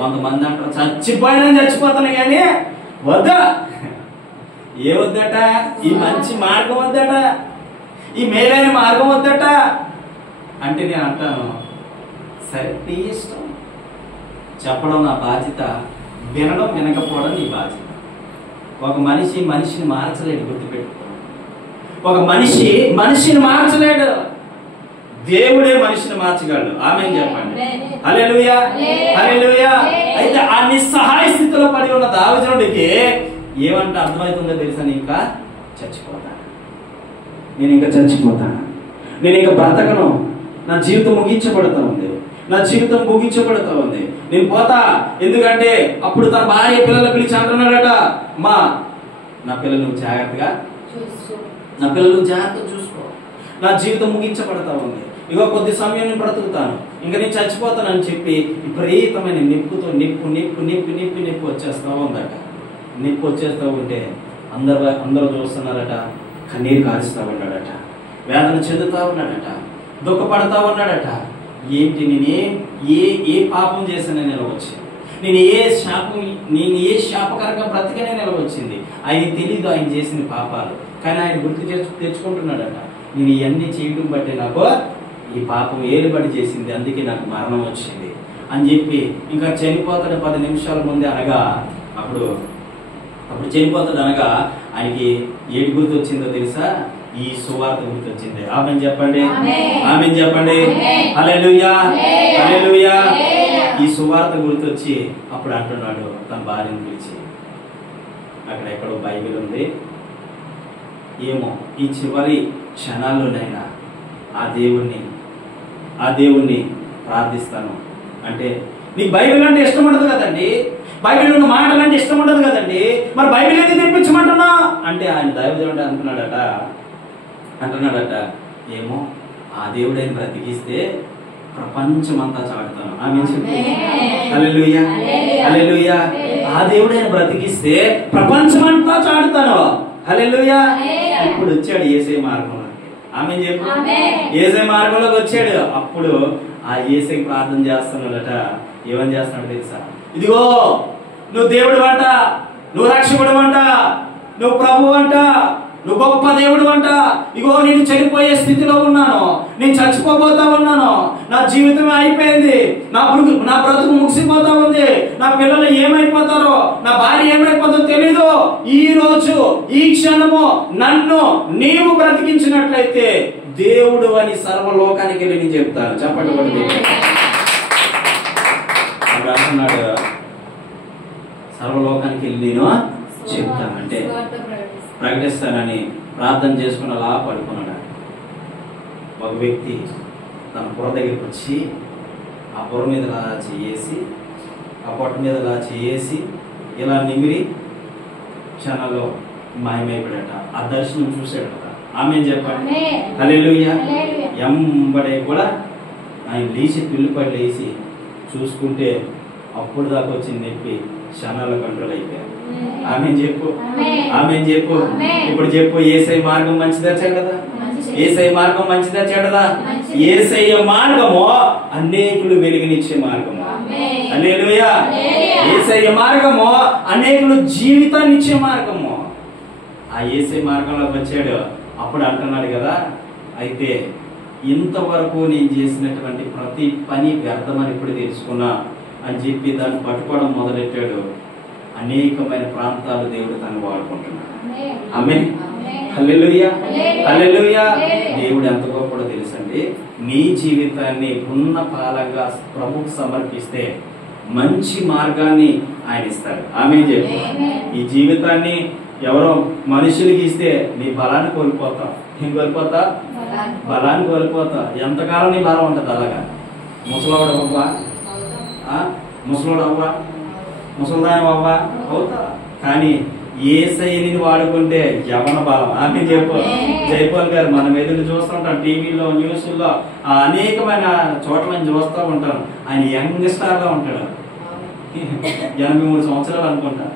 కొంతమంది అంటారు చచ్చిపోతాను కానీ వద్దా, ఏ వద్దట, ఈ మంచి మార్గం వద్దట, ఈ మేలైన మార్గం వద్దట అంటే నేను అంటాను సరే నీ ఇష్టం. చెప్పడం నా బాధ్యత, వినడం వినకపోవడం నీ బాధ్యత. ఒక మనిషిని మార్చలేడు, గుర్తుపెట్టుకో. ఒక మనిషిని మార్చలేడు. దేవుడే మనిషిని మార్చగలడు. ఆమేన్ చెప్పండి. హల్లెలూయా, హల్లెలూయా. అయితే ఆ నిస్సహాయ స్థితిలో పడి ఉన్న దావీదునికి ఏమంటే అర్థమవుతుందో తెలుసా? నేను ఇంకా చచ్చిపోతాను, నేను ఇంకా చచ్చిపోతాను, నేను ఇంకా బ్రతకను, నా జీవితం ముగించబడుతూ ఉంది, నా జీవితం ముగించబడుతూ ఉంది, నేను పోతా. ఎందుకంటే అప్పుడు తన భార్య పిల్లలు పిలిచి అంటున్నాడట, మా నా పిల్లలు నువ్వు జాగ్రత్తగా చూసుకో, నా పిల్లలు జాగ్రత్తగా చూసుకో, నా జీవితం ముగించబడతా ఉంది, ఇగో కొద్ది సమయం నేను బ్రతుకుతాను, ఇంకా నేను చచ్చిపోతానని చెప్పి విపరీతమైన నిప్పుతో నిప్పు నిప్పు నిప్పు నిప్పు నిప్పు వచ్చేస్తా ఉందట. నిప్పు వచ్చేస్తూ ఉంటే అందరూ చూస్తున్నారట, కన్నీరు కారుస్తూ ఉన్నాడట, వేదన చెందుతా ఉన్నాడట, దుఃఖపడతా ఉన్నాడట. ఏంటి నేను ఏ పాపం చేసిన నిలవచ్చింది, నేను ఏ శాపకరంగా బ్రతికనే నిలవచ్చింది. ఆయన తెలీదు ఆయన చేసిన పాపాలు, కానీ ఆయన గుర్తు తెచ్చుకుంటున్నాడట. నేను ఇవన్నీ చేయడం బట్టి నాకు ఈ పాపం ఏలుబడి చేసింది, అందుకే నాకు మరణం వచ్చింది అని చెప్పి ఇంకా చనిపోతాడు 10 నిమిషాల ముందే అనగా అప్పుడు చనిపోతాడు అనగా ఆయనకి ఏటి గుర్తు వచ్చిందో తెలుసా? ఈ సువార్త గుర్తొచ్చింది. ఆమేన్ చెప్పండి, ఆమేన్ చెప్పండి. హల్లెలూయా, హల్లెలూయా. ఈ సువార్త గుర్తొచ్చి అప్పుడు అంటున్నాడు తన భార్యను పిలిచి, అక్కడ ఎక్కడో బైబిల్ ఉంది, ఏమో ఈ చివరి క్షణాల్లోనైనా ఆ దేవుణ్ణి ప్రార్థిస్తాను అంటే, నీకు బైబిల్ అంటే ఇష్టం ఉండదు కదండి, బైబిల్ ఉన్న మాటలు అంటే ఇష్టం ఉండదు కదండి, మరి బైబిల్ ఎందుకు తెప్పించమంటున్నా అంటే ఆయన దైవదేవుడు అంటున్నాడట, ఏమో ఆ దేవుడైన బ్రతికిస్తే ప్రపంచమంతా చాటుతాను. ఆమె చెప్పి హల్లెలూయా, హల్లెలూయా. ఆ దేవుడైన బ్రతికిస్తే ప్రపంచమంతా చాటుతాను. హల్లెలూయా. ఇప్పుడు వచ్చాడు యేసయ్య మార్గంలోకి. ఆమె చెప్పు, యేసయ్య మార్గంలోకి వచ్చాడు. అప్పుడు ఆ యేసయ్య ప్రార్థన చేస్తున్నాడట. ఏమని చేస్తున్నాడు తెలుసా? ఇదిగో నువ్వు దేవుడు అంట, నువ్వు రక్షకుడు అంట, నువ్వు ప్రభు అంట, నువ్వు గొప్ప దేవుడు అంట. ఇగో నేను చనిపోయే స్థితిలో ఉన్నాను, నేను చచ్చిపోబోతా ఉన్నాను, నా జీవితమే అయిపోయింది, నా బ్రతుకు ముగిసిపోతా ఉంది, నా పిల్లలు ఏమైపోతారో, నా భార్య ఏమైపోతారో తెలీదు. ఈ రోజు ఈ క్షణము నన్ను నీవు బ్రతికించినట్లయితే దేవుడు అని సర్వలోకానికి వెళ్ళి నేను చెప్తాను. చెప్పండి. అంటున్నాడు, సర్వలోకానికి వెళ్ళి నేను చెప్తానంటే ప్రకటిస్తానని ప్రార్థన చేసుకుని అలా పడుకున్నాడు. ఒక వ్యక్తి తన పొర దగ్గరికి వచ్చి ఆ పొర మీద ఇలా చేసి, ఆ పొట్ట మీద ఇలా చేసి ఇలా నిమిరి క్షణాల్లో మాయమైపోయాడట. ఆ దర్శనం చూశాడట. ఆమేన్ చెప్పండి. హల్లెలూయా. ఎంబడే కూడా ఆయన లేచి పిల్లిపడి లేచి చూసుకుంటే అప్పుడు దాకా వచ్చింది నొప్పి క్షణాల్లో కంట్రోల్ అయిపోయారు. ఆమేన్ చెప్పు, ఆమేన్ చెప్పు. ఇప్పుడు చెప్పు, యేసయ్య మార్గం మంచిదా చెడ్డదా? యేసయ్య మార్గం మంచిదా చెడ్డదా? యేసయ్య మార్గము అనేకులు వెలుగునిచ్చే మార్గము. హల్లెలూయా. యేసయ్య మార్గము అనేకులు జీవితాన్ని ఇచ్చే మార్గము. ఆ యేసయ్య మార్గంలోకి వచ్చాడు. అప్పుడు అంటున్నాడు కదా, అయితే ఇంతవరకు నేను చేసినటువంటి ప్రతి పని వ్యర్థమని ఇప్పుడు తెలుసుకున్నా అని చెప్పి దాన్ని పట్టుకోవడం మొదలెట్టాడు. అనేకమైన ప్రాంతాలు దేవుడు తను వాడుకుంటున్నాడు. ఆమేన్. హల్లెలూయా, హల్లెలూయా. దేవుడు ఎంత గొప్పడో తెలుసండి. నీ జీవితాన్ని ఉన్న పాలంగా ప్రభువుకు సమర్పిస్తే మంచి మార్గాన్ని ఆయన ఇస్తాడు. ఆమేన్ చెప్పు. ఈ జీవితాన్ని ఎవరో మనుషులకి ఇస్తే నీ బలాన్ని కోల్పోతావు. ఏం కోల్పోతా? బలాన్ని కోల్పోతా. ఎంతకాలం నీ బలం ఉంటుంది అలాగా. ముసలోడు అవ్వా, ముసలోడు అవ్వా, ముసలిదాని అవ్వా అవుతా. కానీ యేసయ్యని వాడుకుంటే యవన బలం. ఆమె చెప్పు. జైపాల్ గారు మనం ఎదురు చూస్తుంటాం, టీవీలో న్యూస్లో అనేకమైన చోట్ల చూస్తూ ఉంటాను. ఆయన యంగ్ స్టార్ గా ఉంటాడు. 83 సంవత్సరాలు అనుకుంటా.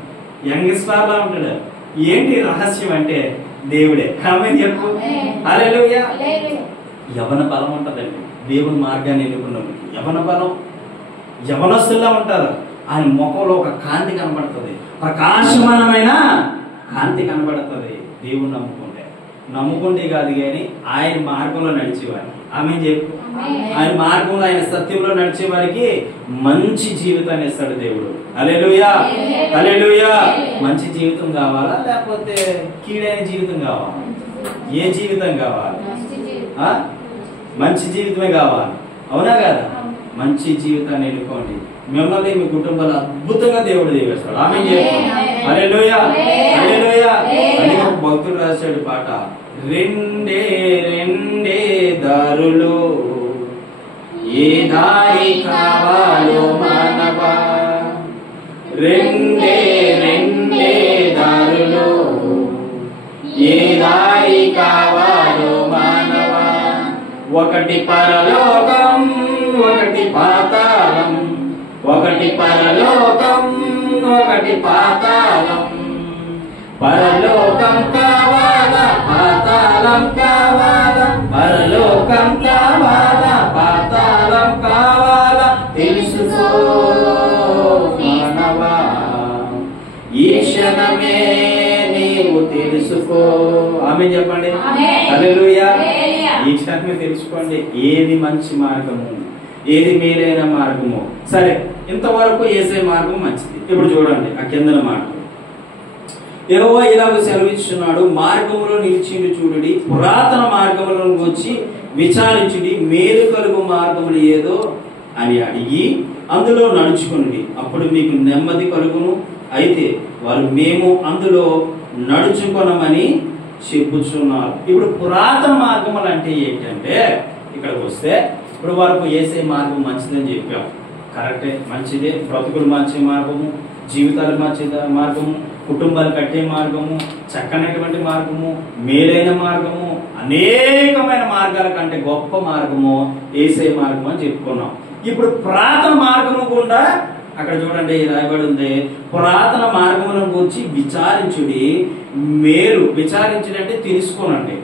యంగ్ స్టార్ లా ఉంటాడు. ఏంటి రహస్యం అంటే దేవుడే. ఆమె చెప్పు. హల్లెలూయా. యవన బలం ఉంటదండి దేవుని మార్గాన్ని ఎన్నుకున్నప్పుడు. యవన బలం, యవనస్తుల్లా ఉంటారు. ఆయన ముఖంలో ఒక కాంతి కనబడుతుంది, ప్రకాశమానమైన కాంతి కనబడుతుంది. దేవుని నమ్ముకుంటే కాదు కానీ ఆయన మార్గంలో నడిచేవారు. ఆమె చెప్పు. ఆయన మార్గంలో, ఆయన సత్యంలో నడిచే వారికి మంచి జీవితాన్ని ఇస్తాడు దేవుడు. హల్లెలూయా, హల్లెలూయా. మంచి జీవితం కావాలా లేకపోతే కీడైన జీవితం కావాలా? ఏ జీవితం కావాలి? మంచి జీవితమే కావాలి, అవునా కదా? మంచి జీవితాన్ని ఎన్నుకోండి, మిమ్మల్ని మీ కుటుంబాలు అద్భుతంగా దేవుడు దీవిస్తాడు. ఆమేన్ చెప్పండి. హల్లెలూయా హల్లెలూయా అని ఒక భక్తుడు రాశాడు పాట. రెండే రెండే దారులు, ఏ దారి కావాలో మానవా, రెండే రెండే దారులు, ఏ దారి కావాలో మానవా, ఒకటి పరలోకం ఒకటి పాతాళం, ఒకటి పరలోకం ఒకటి పాతాళం, పరలోకం కావాలా పాతాళం కావాలా, పరలోకం కావాలా పాతాళం కావాలా, తెలుసుకో మానవా ఈ క్షణమే నీవు తెలుసుకో. ఆమేన్ చెప్పండి. హల్లెలూయా. ఈ క్షణమే తెలుసుకోండి ఏది మంచి మార్గము, ఏది మేలైన మార్గము. సరే, ఇంతవరకు యేసే మార్గం మంచిది. ఇప్పుడు చూడండి ఆ కిందన మాట. యెహోవా ఇలాగ సెలవిస్తున్నాడు, మార్గములో నిలిచిండు చూడుడి, పురాతన మార్గములను వచ్చి విచారించుడి, మేలు కలుగు మార్గములు ఏదో అని అడిగి అందులో నడుచుకుని అప్పుడు మీకు నెమ్మది కలుగును. అయితే వారు మేము అందులో నడుచుకొనమని చెప్పుచున్నారు. ఇప్పుడు పురాతన మార్గములు అంటే ఏంటంటే, ఇక్కడికి వస్తే ఇప్పుడు వరకు యేసే మార్గం మంచిదని చెప్పాం, కరెక్టే, మంచిదే. బ్రతుకులు మార్చే మార్గము, జీవితాలు మార్చే మార్గము, కుటుంబాలు కట్టే మార్గము, చక్కనటువంటి మార్గము, మేలైన మార్గము, అనేకమైన మార్గాల కంటే గొప్ప మార్గము యేసే మార్గం అని చెప్పుకున్నాం. ఇప్పుడు పురాతన మార్గము గుండా అక్కడ చూడండి రాయబడి ఉంది, పురాతన మార్గములను గురించి విచారించుడి, మేలు విచారించుడి అంటే తెలుసుకోనండి,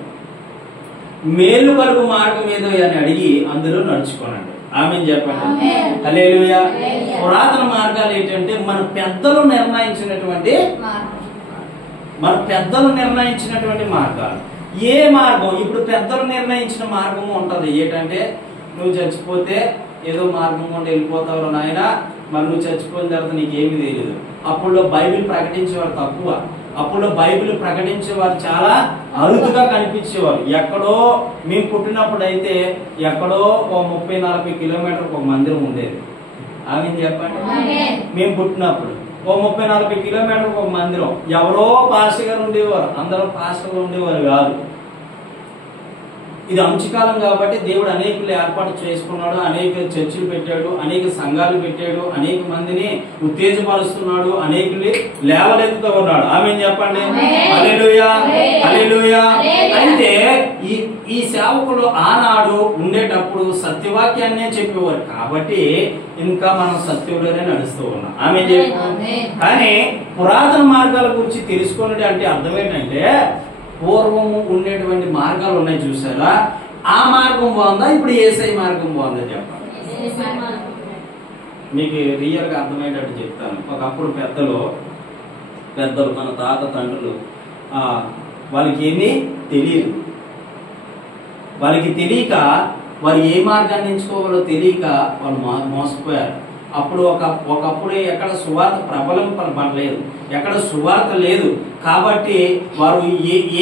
మేలు కలుగు మార్గం ఏదో అని అడిగి అందులో నడుచుకోనండి. ఆమేన్ చెప్పండి. హల్లెలూయా. పురాతన మార్గాలు ఏంటంటే మన పెద్దలు నిర్ణయించినటువంటి మార్గాలు. ఏ మార్గం? ఇప్పుడు పెద్దలు నిర్ణయించిన మార్గము ఉంటది. ఏంటంటే నువ్వు చచ్చిపోతే ఏదో మార్గం ఉండి వెళ్ళిపోతావు నాయన, మరి నువ్వు చచ్చిపోయిన తర్వాత నీకేమీ తెలియదు. అప్పుడు బైబిల్ ప్రకటించేవారు తక్కువ, అప్పుడు బైబిల్ ప్రకటించేవారు చాలా అరుదుగా కనిపించేవారు. ఎక్కడో మేము పుట్టినప్పుడు అయితే ఎక్కడో ఓ 30-40 కిలోమీటర్లకు ఒక మందిరం ఉండేది. ఆమె చెప్పండి. మేము పుట్టినప్పుడు ఓ 30-40 కిలోమీటర్లకు ఒక మందిరం, ఎవరో పాస్టర్ గారు ఉండేవారు, అందరూ పాస్టర్లు ఉండేవారు కాదు. ఇది అంచుకాలం కాబట్టి దేవుడు అనేకులు ఏర్పాటు చేసుకున్నాడు, అనేక చర్చిలు పెట్టాడు, అనేక సంఘాలు పెట్టాడు, అనేక మందిని ఉత్తేజపరుస్తున్నాడు, అనేకులు లేవలెత్తుతూ ఉన్నాడు. ఆమేన్ చెప్పండి. హల్లెలూయా హల్లెలూయా. అయితే ఈ సేవకులు ఆనాడు ఉండేటప్పుడు సత్యవాక్యాన్నే చెప్పేవారు కాబట్టి ఇంకా మనం సత్యంలోనే నడుస్తూ ఉన్నాం. ఆమేన్ చెప్పండి. కానీ పురాతన మార్గాల గురించి తెలుసుకోండి అంటే అర్థం ఏంటంటే, పూర్వము ఉండేటువంటి మార్గాలు ఉన్నాయి చూసారా, ఆ మార్గం బాగుందా, ఇప్పుడు యేసై మార్గం బాగుందా చెప్పండి. మీకు రియల్ గా అర్థమయ్యేటట్టు చెప్తాను. ఒకప్పుడు పెద్దలు మన తాత తండ్రులు వాళ్ళకి ఏమీ తెలియదు, వాళ్ళకి తెలియక వారు ఏ మార్గాన్ని ఎంచుకోవాలో తెలియక వాళ్ళు మోసపోయారు. అప్పుడు ఒకప్పుడు ఎక్కడ సువార్త ప్రబలం పడలేదు, ఎక్కడ సువార్త లేదు కాబట్టి వారు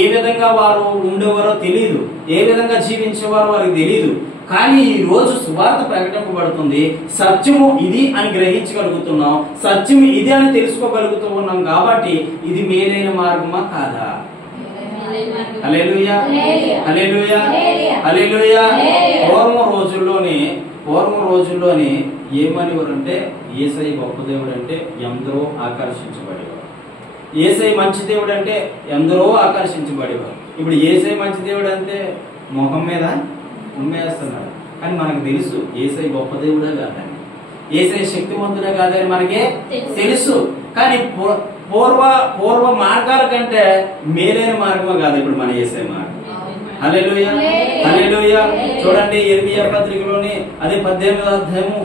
ఏ విధంగా వారు ఉండేవారో తెలియదు, ఏ విధంగా జీవించేవారో వారికి తెలియదు. కానీ ఈ రోజు సువార్త ప్రకటింపబడుతుంది, సత్యము ఇది అని గ్రహించగలుగుతున్నాం, సత్యం ఇది అని తెలుసుకోగలుగుతూ ఉన్నాం కాబట్టి ఇది మేలైన మార్గమా కాదా? హల్లెలూయా హల్లెలూయా హల్లెలూయా. పూర్వం రోజుల్లోనే ఏమనేవారంటే, యేసయ్య గొప్ప దేవుడు అంటే ఎందరో ఆకర్షించబడేవారు, యేసయ్య మంచి దేవుడు అంటే ఎందరో ఆకర్షించబడేవారు. ఇప్పుడు యేసయ్య మంచి దేవుడు అంటే ముఖం మీద ఉమ్మేస్తున్నారు. కానీ మనకు తెలుసు యేసయ్య గొప్ప దేవుడే కాదని, యేసయ్య శక్తివంతుడే కాదని మనకే తెలుసు. కానీ పూర్వ మార్గాల కంటే మేలైన మార్గమే కాదు ఇప్పుడు మన యేసయ్య మార్గం. హల్లెలూయా హల్లెలూయా. చూడండి ఇర్మియా పత్రికలోని అదే 18వ అధ్యాయము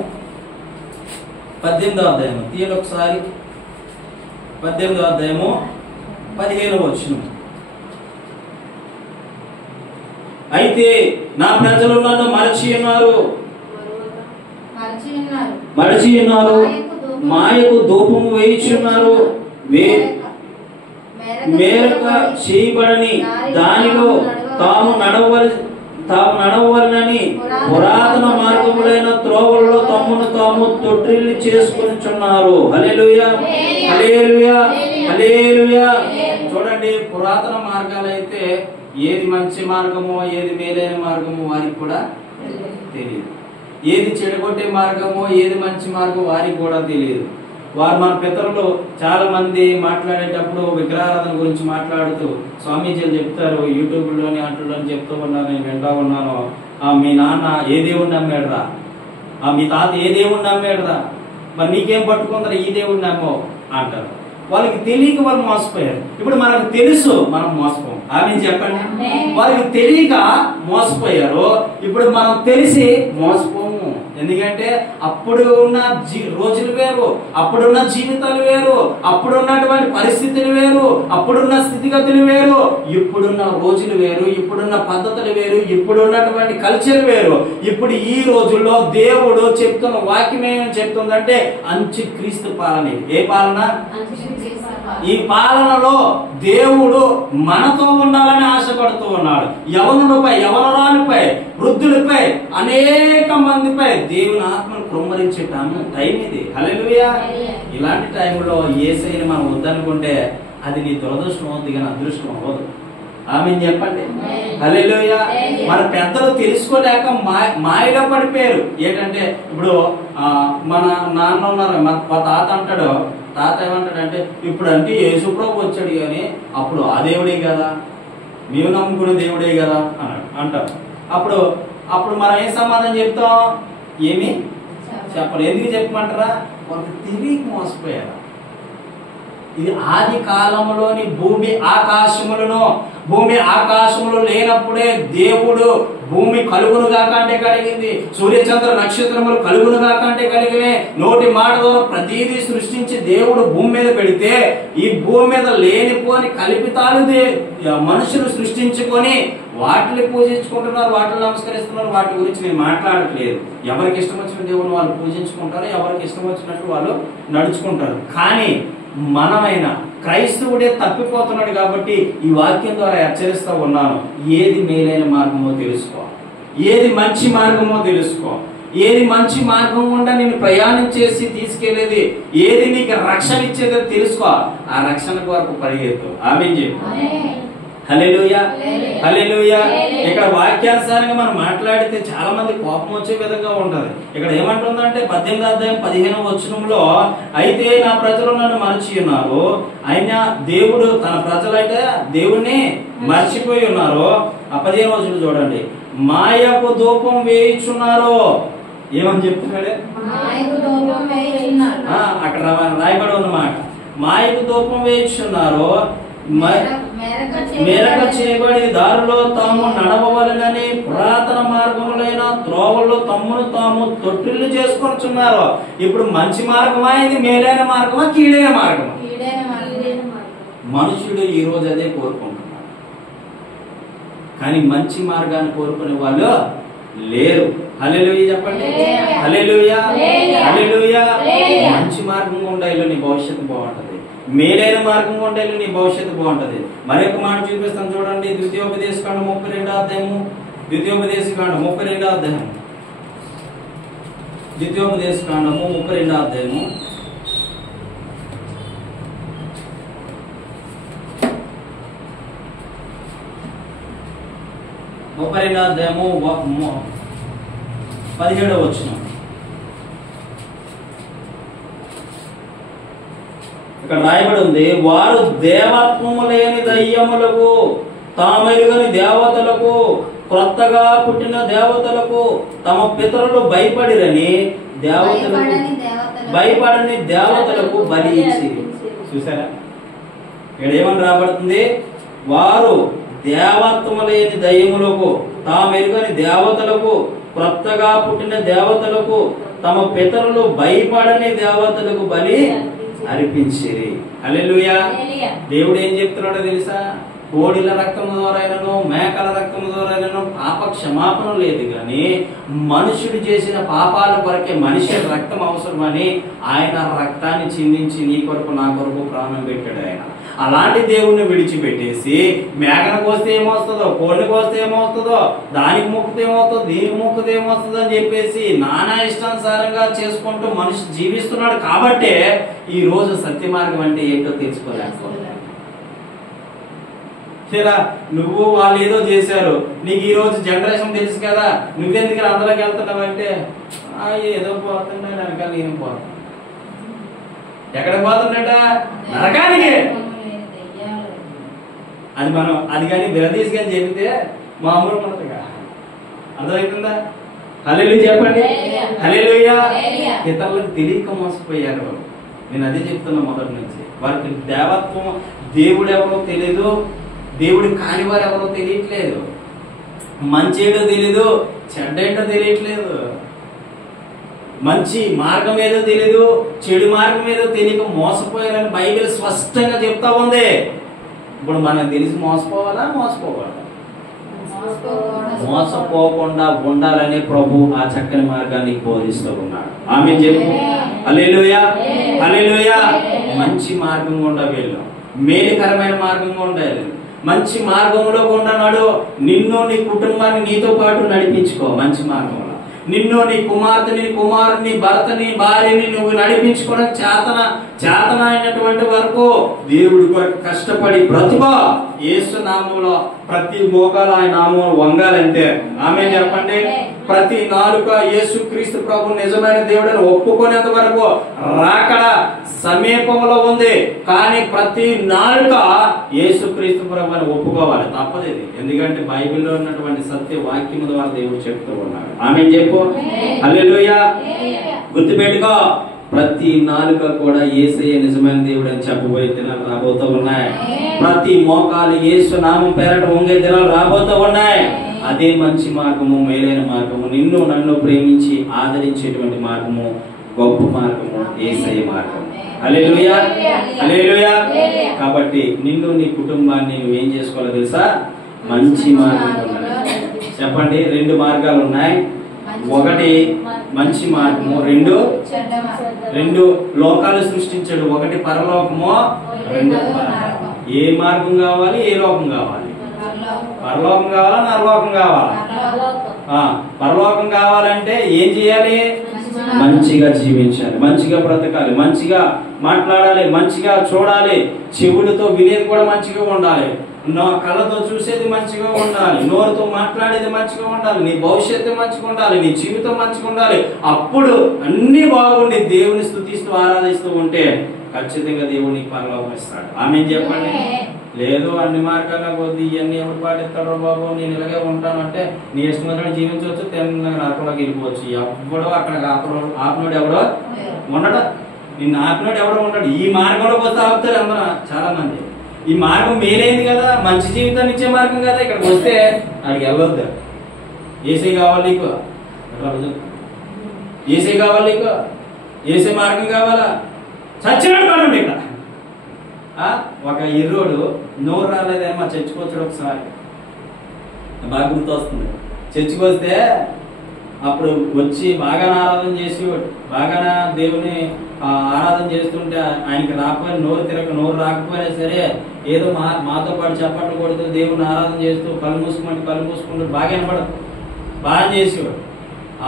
తీయండి ఒకసారి. 18వ అధ్యాయము 15వ వచనం. అయితే నా ప్రజలు నన్ను మరచి ఉన్నారు, మాయకు ధూపము వేయుచున్నారు, మేరక చేయబడని దానిలో తాము తాము నడవలనని పురాతన మార్గములైన త్రోవల్లో తమ్మును తాము తొట్టిల్లి చేసుకొనిచున్నారు. హల్లెలూయా, హల్లెలూయా, హల్లెలూయా. చూడండి, పురాతన మార్గాలైతే ఏది మంచి మార్గమో ఏది మేలైన మార్గమో వారికి కూడా తెలియదు. ఏది చెడగొట్టే మార్గమో ఏది మంచి మార్గమో వారికి కూడా తెలియదు. వారు మన పితరులు చాలా మంది మాట్లాడేటప్పుడు విగ్రహారాధన గురించి మాట్లాడుతూ స్వామీజీలు చెప్తారు, యూట్యూబ్లోని అట్లని చెప్తూ ఉన్నాను, నేను వింటా ఉన్నాను. మీ నాన్న ఏ దేవుడిని నమ్మాడురా, మీ తాత ఏ దేవుడిని నమ్మాడురా, మరి నీకేం పట్టుకుందరా ఈ దేవుడిని నమ్మో అంటారు. వాళ్ళకి తెలియక వాళ్ళు మోసపోయారు. ఇప్పుడు మనకు తెలుసు మనం మోసపోం. ఆమె చెప్పండి, వాళ్ళకి తెలియక మోసపోయారు. ఇప్పుడు మనం తెలిసి మోసపోము. ఎందుకంటే అప్పుడు ఉన్న రోజులు వేరు, అప్పుడున్న జీవితాలు వేరు, అప్పుడున్నటువంటి పరిస్థితులు వేరు, అప్పుడున్న స్థితిగతులు వేరు, ఇప్పుడున్న రోజులు వేరు, ఇప్పుడున్న పద్ధతులు వేరు, ఇప్పుడున్నటువంటి కల్చర్ వేరు. ఇప్పుడు ఈ రోజుల్లో దేవుడు చెప్తున్న వాక్యం ఏమని చెప్తుందంటే అంత్యక్రీస్తు పాలన. ఏ పాలన? ఈ పాలనలో దేవుడు మనతో ఉండాలని ఆశపడుతూ ఉన్నాడు. యవనులపై, యవనరాలపై, వృద్ధులపై, అనేక మందిపై దేవుని ఆత్మను కుమ్మరించే టైం ఇది. హల్లెలూయా. ఇలాంటి టైంలో యేసయ్యని మనం వద్దనుకుంటే అది నీ దురదృష్టం అవుతుంది, కానీ అదృష్టం అవ్వదు. ఆమేన్ చెప్పండి. హల్లెలూయా. మన పెద్దలు తెలుసుకోలేక మాయలో పడిపోయారు. ఏంటంటే ఇప్పుడు మన నాన్న ఉన్నారు, మా తాత అంటాడు. తాత ఏమంటాడంటే, ఇప్పుడు అంటే యేసుప్రభు వచ్చాడు కానీ అప్పుడు ఆ దేవుడే కదా, మేము నమ్ముకునే దేవుడే కదా అన్నాడు అంటారు. అప్పుడు మనం ఏం సమాధానం చెప్తాం? ఏమి చెప్పరు. ఎందుకు చెప్పమంటారా? వాళ్ళకి తెలియక మోసపోయారు. ఇది ఆది కాలంలోని భూమి ఆకాశములు లేనప్పుడే దేవుడు భూమి కలుగునుగా కంటే కలిగింది, సూర్యచంద్ర నక్షత్రములు కలుగునుగా కంటే కలిగినాయి. నోటి మాట ద్వారా ప్రతిదీ సృష్టించి దేవుడు భూమి మీద పెడితే ఈ భూమి మీద లేనిపోని కల్పితాలు మనుషులు సృష్టించుకొని వాటిని పూజించుకుంటున్నారు, వాటిని నమస్కరిస్తున్నారు. వాటి గురించి నేను మాట్లాడట్లేదు. ఎవరికి ఇష్టం వచ్చిన దేవుని వాళ్ళు పూజించుకుంటారు, ఎవరికి ఇష్టం వచ్చినట్టు వాళ్ళు నడుచుకుంటారు. కానీ మనమైన క్రైస్తవుడే తప్పిపోతున్నాడు కాబట్టి ఈ వాక్యం ద్వారా హెచ్చరిస్తూ ఉన్నాను. ఏది మేలైన మార్గమో తెలుసుకో, ఏది మంచి మార్గమో తెలుసుకో, ఏది మంచి మార్గం గుండా నేను ప్రయాణం చేసి తీసుకెళ్లేది, ఏది నీకు రక్షణ ఇచ్చేదో తెలుసుకో. ఆ రక్షణ కొరకు పరిగెత్తు. ఆమేన్ చెప్పు. హల్లెలూయా, హల్లెలూయా. ఇక్కడ వాక్యానుసారంగా మనం మాట్లాడితే చాలా మంది కోపం వచ్చే విధంగా ఉంటది. ఇక్కడ ఏమంటుందంటే 18వ అధ్యాయం 15వ వచనంలో, అయితే నా ప్రజలు నన్ను మరచి ఉన్నారు, అయినా దేవుడు తన ప్రజలైతే దేవుణ్ణి మర్చిపోయి ఉన్నారు. 15వ వచనం చూడండి, మాయకు ధూపం వేయిచున్నారు. ఏమని చెప్తున్నాడే? అక్కడ రాయబడి ఉన్నమాట, మాయకు ధూపం వేయిచున్నారు, మెరక చేయబడి దారిలో తాము నడవవలనని పురాతన మార్గములైన త్రోవల్లో తమ్మును తాము తొట్టిల్లు చేసుకొనిచున్నారు. ఇప్పుడు మంచి మార్గమా, ఇది మేలైన మార్గమా, కీడైన మార్గమా? మనుషుడు ఈ రోజు అదే కోరుకుంటున్నాడు, కానీ మంచి మార్గాన్ని కోరుకునే వాళ్ళు లేరు. హల్లెలూయా చెప్పండి. హల్లెలూయా, హల్లెలూయా. మంచి మార్గం ఉండాలి, నీ భవిష్యత్తు బాగుంటది. మేలైన మార్గం ఉండాలి, నీ భవిష్యత్తు బాగుంటది. మరొక మాట చూపిస్తాను చూడండి. ద్వితీయోపదేశకాండం 32వ అధ్యాయము, ద్వితీయోపదేశకాండం 32వ అధ్యాయం, ద్వితీయోపదేశకాండము 32వ అధ్యాయము 32వ అధ్యాయము 17వ వచనం. ఇక్కడ రాయబడి ఉంది, వారు దేవత్వము లేని దయ్యములకు, తామెరుగని దేవతలకు, క్రొత్తగా పుట్టిన దేవతలకు తమ పితరులు భయపడిరని భయపడని దేవతలకు బలి ఇచ్చి. చూసారా ఇక్కడ ఏమని రాబడుతుంది? వారు దేవత్వము లేని దయ్యములకు, తామెరుగని దేవతలకు, క్రొత్తగా పుట్టిన దేవతలకు, తమ పితరులు భయపడని దేవతలకు బలి అర్పించిరి. హల్లెలూయా. దేవుడు ఏం చెప్తున్నాడో తెలుసా? కోడిల రక్తము ద్వారానో మేకల రక్తము ద్వారానో పాప క్షమాపణ లేదు, కానీ మనుషుడు చేసిన పాపాల కొరకే మనిషి రక్తం అవసరమని ఆయన రక్తాన్ని చిందించి నీ కొరకు నా కొరకు ప్రాణం పెట్టాడు ఆయన. అలాంటి దేవుణ్ణి విడిచిపెట్టేసి మేకను కోస్తే ఏమొస్తుందో, కోడిని కోస్తే ఏమవుతుందో, దానికి మొక్కుతే ఏమవుతుందో, దీనికి మొక్కుతే ఏమవుతుందో అని చెప్పేసి నానా ఇష్టానుసారంగా చేసుకుంటూ మనిషి జీవిస్తున్నాడు. కాబట్టే ఈ రోజు సత్య మార్గం అంటే ఏంటో తెలుసుకోలేకపోతున్నాడు. నువ్వు వాళ్ళు ఏదో చేశారు, నీకు ఈ రోజు జనరేషన్ తెలుసు కదా, నువ్వెందుకు అందులోకి వెళ్తున్నావు అంటే ఏదో పోతున్నా వెనకాల నేను పోతున్నా. ఎక్కడ పోతున్నట? నరకానికి. అది మనం అది కానీ విరదీసి కానీ చెబితే మామూలు మనగా అర్థమవుతుందా? హల్లెలూయా చెప్పండి, హల్లెలూయా. ఇతరులకు తెలియక మోసపోయారు. నేను అదే చెప్తున్నా మొదటి నుంచి. వారికి దేవత్వం, దేవుడు ఎవరో తెలియదు, దేవుడి కాని వారు ఎవరో తెలియట్లేదు, మంచి ఏంటో తెలీదు, చెడ్డ ఏంటో తెలియట్లేదు, మంచి మార్గం ఏదో తెలీదు, చెడు మార్గం ఏదో తెలియక మోసపోయారని బైబిల్ స్పష్టంగా చెప్తా ఉంది. ఇప్పుడు మనకు తెలిసి మోసపోవాలా? మోసపోకుండా ఉండాలని ప్రభు ఆ చక్కని మార్గాన్ని బోధిస్తూ ఉన్నాడు. ఆమేన్ చెప్పు. హల్లెలూయా, హల్లెలూయా. మంచి మార్గం గుండా వెళ్ళు, మేలుకరమైన మార్గం గుండా వెళ్ళు, మంచి మార్గంలో ఉండనాడు. నిన్ను నీ కుటుంబాన్ని నీతో పాటు నడిపించుకో మంచి మార్గంలో. నిన్ను నీ కుమార్తెని, కుమారుని, భర్తని, భార్యని నువ్వు నడిపించుకోవడం చేతన అయినటువంటి వరకు దేవుడి కొరకు కష్టపడి బ్రతుక. యేసు నామములో ప్రతి మోకాలు ఆయన నామములో వంగాలంటే ఆమేన్ చెప్పండి. ప్రతి నాలుక యేసు క్రీస్తు ప్రభు నిజమైన దేవుడని ఒప్పుకునేంత వరకు రాకడ సమీపంలో ఉంది. కానీ ప్రతి నాలుక యేసు క్రీస్తు ప్రభు అని ఒప్పుకోవాలి, తప్పదు ఇది. ఎందుకంటే బైబిల్లో ఉన్నటువంటి సత్య వాక్యము ద్వారా దేవుడు చెప్తూ ఉన్నాడు. ఆమేన్ చెప్పు. హల్లెలూయా. గుర్తుపెట్టుకో, ప్రతి నాలుక కూడా యేసయ్య నిజమైన దేవుడు అని చెప్పబోయే దినాలు రాబోతూ ఉన్నాయి. ప్రతి మోకాలు యేసు నామం పేరట వంగే దినాలు రాబోతూ ఉన్నాయి. అదే మంచి మార్గము, మేలైన మార్గము, నిన్ను నన్ను ప్రేమించి ఆదరించేటువంటి మార్గము, గొప్ప మార్గము యేసయ్య మార్గము. హల్లెలూయా, హల్లెలూయా. కాబట్టి నిన్ను నీ కుటుంబాన్ని నువ్వేం చేసుకోవాలో తెలుసా? మంచి మార్గం చెప్పండి. రెండు మార్గాలు ఉన్నాయి. ఒకటి మంచి మార్గము, రెండు లోకాలు సృష్టించాడు. ఒకటి పరలోకము, రెండు పరలోకం. ఏ మార్గం కావాలి? ఏ లోకం కావాలి? పరలోకం కావాలా, నరలోకం కావాలా? పరలోకం కావాలంటే ఏం చేయాలి? మంచిగా జీవించాలి, మంచిగా బ్రతకాలి, మంచిగా మాట్లాడాలి, మంచిగా చూడాలి, చెవులతో వినేది కూడా మంచిగా ఉండాలి, నా కళ్ళతో చూసేది మంచిగా ఉండాలి, నోరుతో మాట్లాడేది మంచిగా ఉండాలి, నీ భవిష్యత్తు మంచిగా ఉండాలి, నీ జీవితం మంచిగా ఉండాలి. అప్పుడు అన్ని బాగుండి దేవుని స్తుతిస్తూ ఆరాధిస్తూ ఉంటే ఖచ్చితంగా దేవుడు నీకు పరలోకం ఇస్తాడు. ఆమేన్ చెప్పండి. లేదు అన్ని మార్గాల్లో కొద్ది ఇవన్నీ ఎవరు పాటిస్తాడో బాబు, నేను ఇలాగే ఉంటాను అంటే నీ ఇష్టం వచ్చినట్టు జీవించవచ్చు, తెలంగాణ నరకంలోకి వెళ్ళిపోవచ్చు. ఎవడో అక్కడ ఆపినోడు ఎవడో ఉండడు, నిన్ను ఆపినోడు ఎవడో ఉండడు. ఈ మార్గంలోకి వస్తే ఆపుతారు అందరూ చాలా మంది. ఈ మార్గం మేలైంది కదా, మంచి జీవితాన్ని ఇచ్చే మార్గం కదా, ఇక్కడికి వస్తే అక్కడికి వెళ్ళొద్దు. ఏసీ కావాలి నీకు, ఏసీ కావాలి నీకు, ఏసీ మార్గం కావాలా? చచ్చినట్టు పడండి. ఇక్కడ ఒక ఎర్రోడు నోరు రాలేదేమో చర్చికి వచ్చాడు. ఒకసారి బాగా గుర్తొస్తుంది. చర్చికి వస్తే అప్పుడు వచ్చి బాగా ఆరాధన చేసేవాడు. బాగా దేవుని ఆరాధన చేస్తుంటే ఆయనకి రాకపోయినా నోరు రాకపోయినా సరే ఏదో మాతో పాటు చప్పట్లు కొడుతూ దేవుని ఆరాధన చేస్తూ కళ్ళు మూసుకుంటూ బాగా వినపడదు, బాగా చేసేవాడు.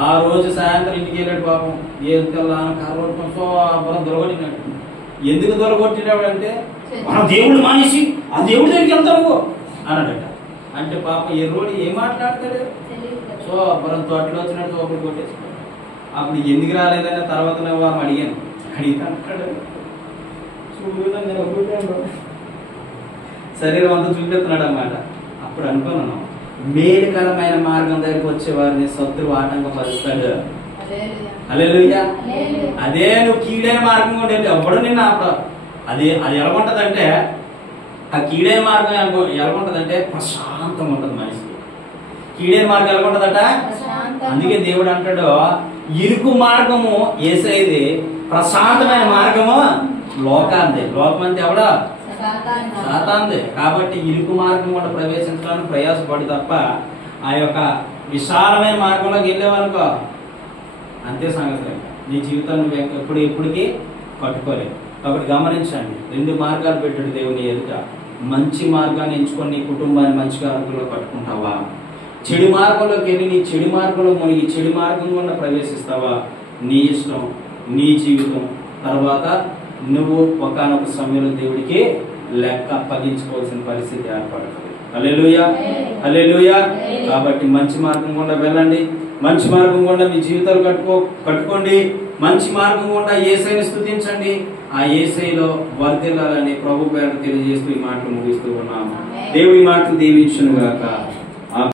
ఆ రోజు సాయంత్రం ఇంటికి వెళ్ళాడు. పాపం ఏం తెల్లాను కర్ర దొరగొట్టినాడు. ఎందుకు దొరగొట్టినాడు అంటే, మన దేవుడు మానేసి ఆ దేవుడి దగ్గరికి వెళ్తాము అన్నాడట. అంటే పాపం ఎర్రోడు ఏం మాట్లాడతాడు? సో మనం తోటలో వచ్చినట్టు తోపులు కొట్టేసుకో. అప్పుడు ఎందుకు రాలేదనే తర్వాత అడిగాను. అడిగితే అంటాడు, చూడు శరీరం అంతా చూపెడుతున్నాడు అన్నమాట. అప్పుడు అనుకున్నాను, మేలుకరమైన మార్గం దగ్గరికి వచ్చే వారిని శత్రువు ఆటంకపరుస్తాడు. హల్లెలూయా. అదే నువ్వు కీడైన మార్గం ఉండే ఎవడు నిన్న అది ఎలాగుంటదంటే, ఆ కీడైన మార్గం ఎలాగుంటదంటే ప్రశాంతంగా ఉంటది మనిషికి. కీడైన మార్గం ఎలాగుంటదట? అందుకే దేవుడు అంటాడు, ఇరుకు మార్గము యేసయ్యది, ప్రశాంతమైన మార్గము లోకాంది. లోకం అంటే ఎవడా? సాతాందే. కాబట్టి ఇరుకు మార్గం కూడా ప్రవేశించడానికి ప్రయాసపడి తప్ప ఆ యొక్క విశాలమైన మార్గంలోకి వెళ్ళేవనుకో అంతే సంగతి. నీ జీవితాన్ని నువ్వు ఎప్పటికీ కట్టుకోలేవు. కాబట్టి గమనించండి, 2 మార్గాలు పెట్టాడు దేవుని ఎదుట. మంచి మార్గాన్ని ఎంచుకొని నీ కుటుంబాన్ని మంచి మార్గంలో కట్టుకుంటావా? చెడు మార్గంలోకి వెళ్ళి నీ చెడు మార్గంలో మునిగి చెడు మార్గం గుండా ప్రవేశిస్తావా? నీ ఇష్టం, నీ జీవితం. తర్వాత నువ్వు ఒకానొక సమయంలో దేవుడికి లెక్క అప్పగించుకోవాల్సిన పరిస్థితి ఏర్పడుతుంది. హల్లెలూయా, హల్లెలూయా. కాబట్టి మంచి మార్గం గుండా వెళ్ళండి. మంచి మార్గం గుండా మీ జీవితాలు కట్టుకోండి. మంచి మార్గం గుండా యేసయ్యని స్తుతించండి. ఆ యేసయ్యలో వర్ధిల్లాలని ప్రభు పేరు తెలియజేస్తూ ఈ మాటలు ముగిస్తూ ఉన్నాము. దేవుడి మాటలు దీవించును గాక.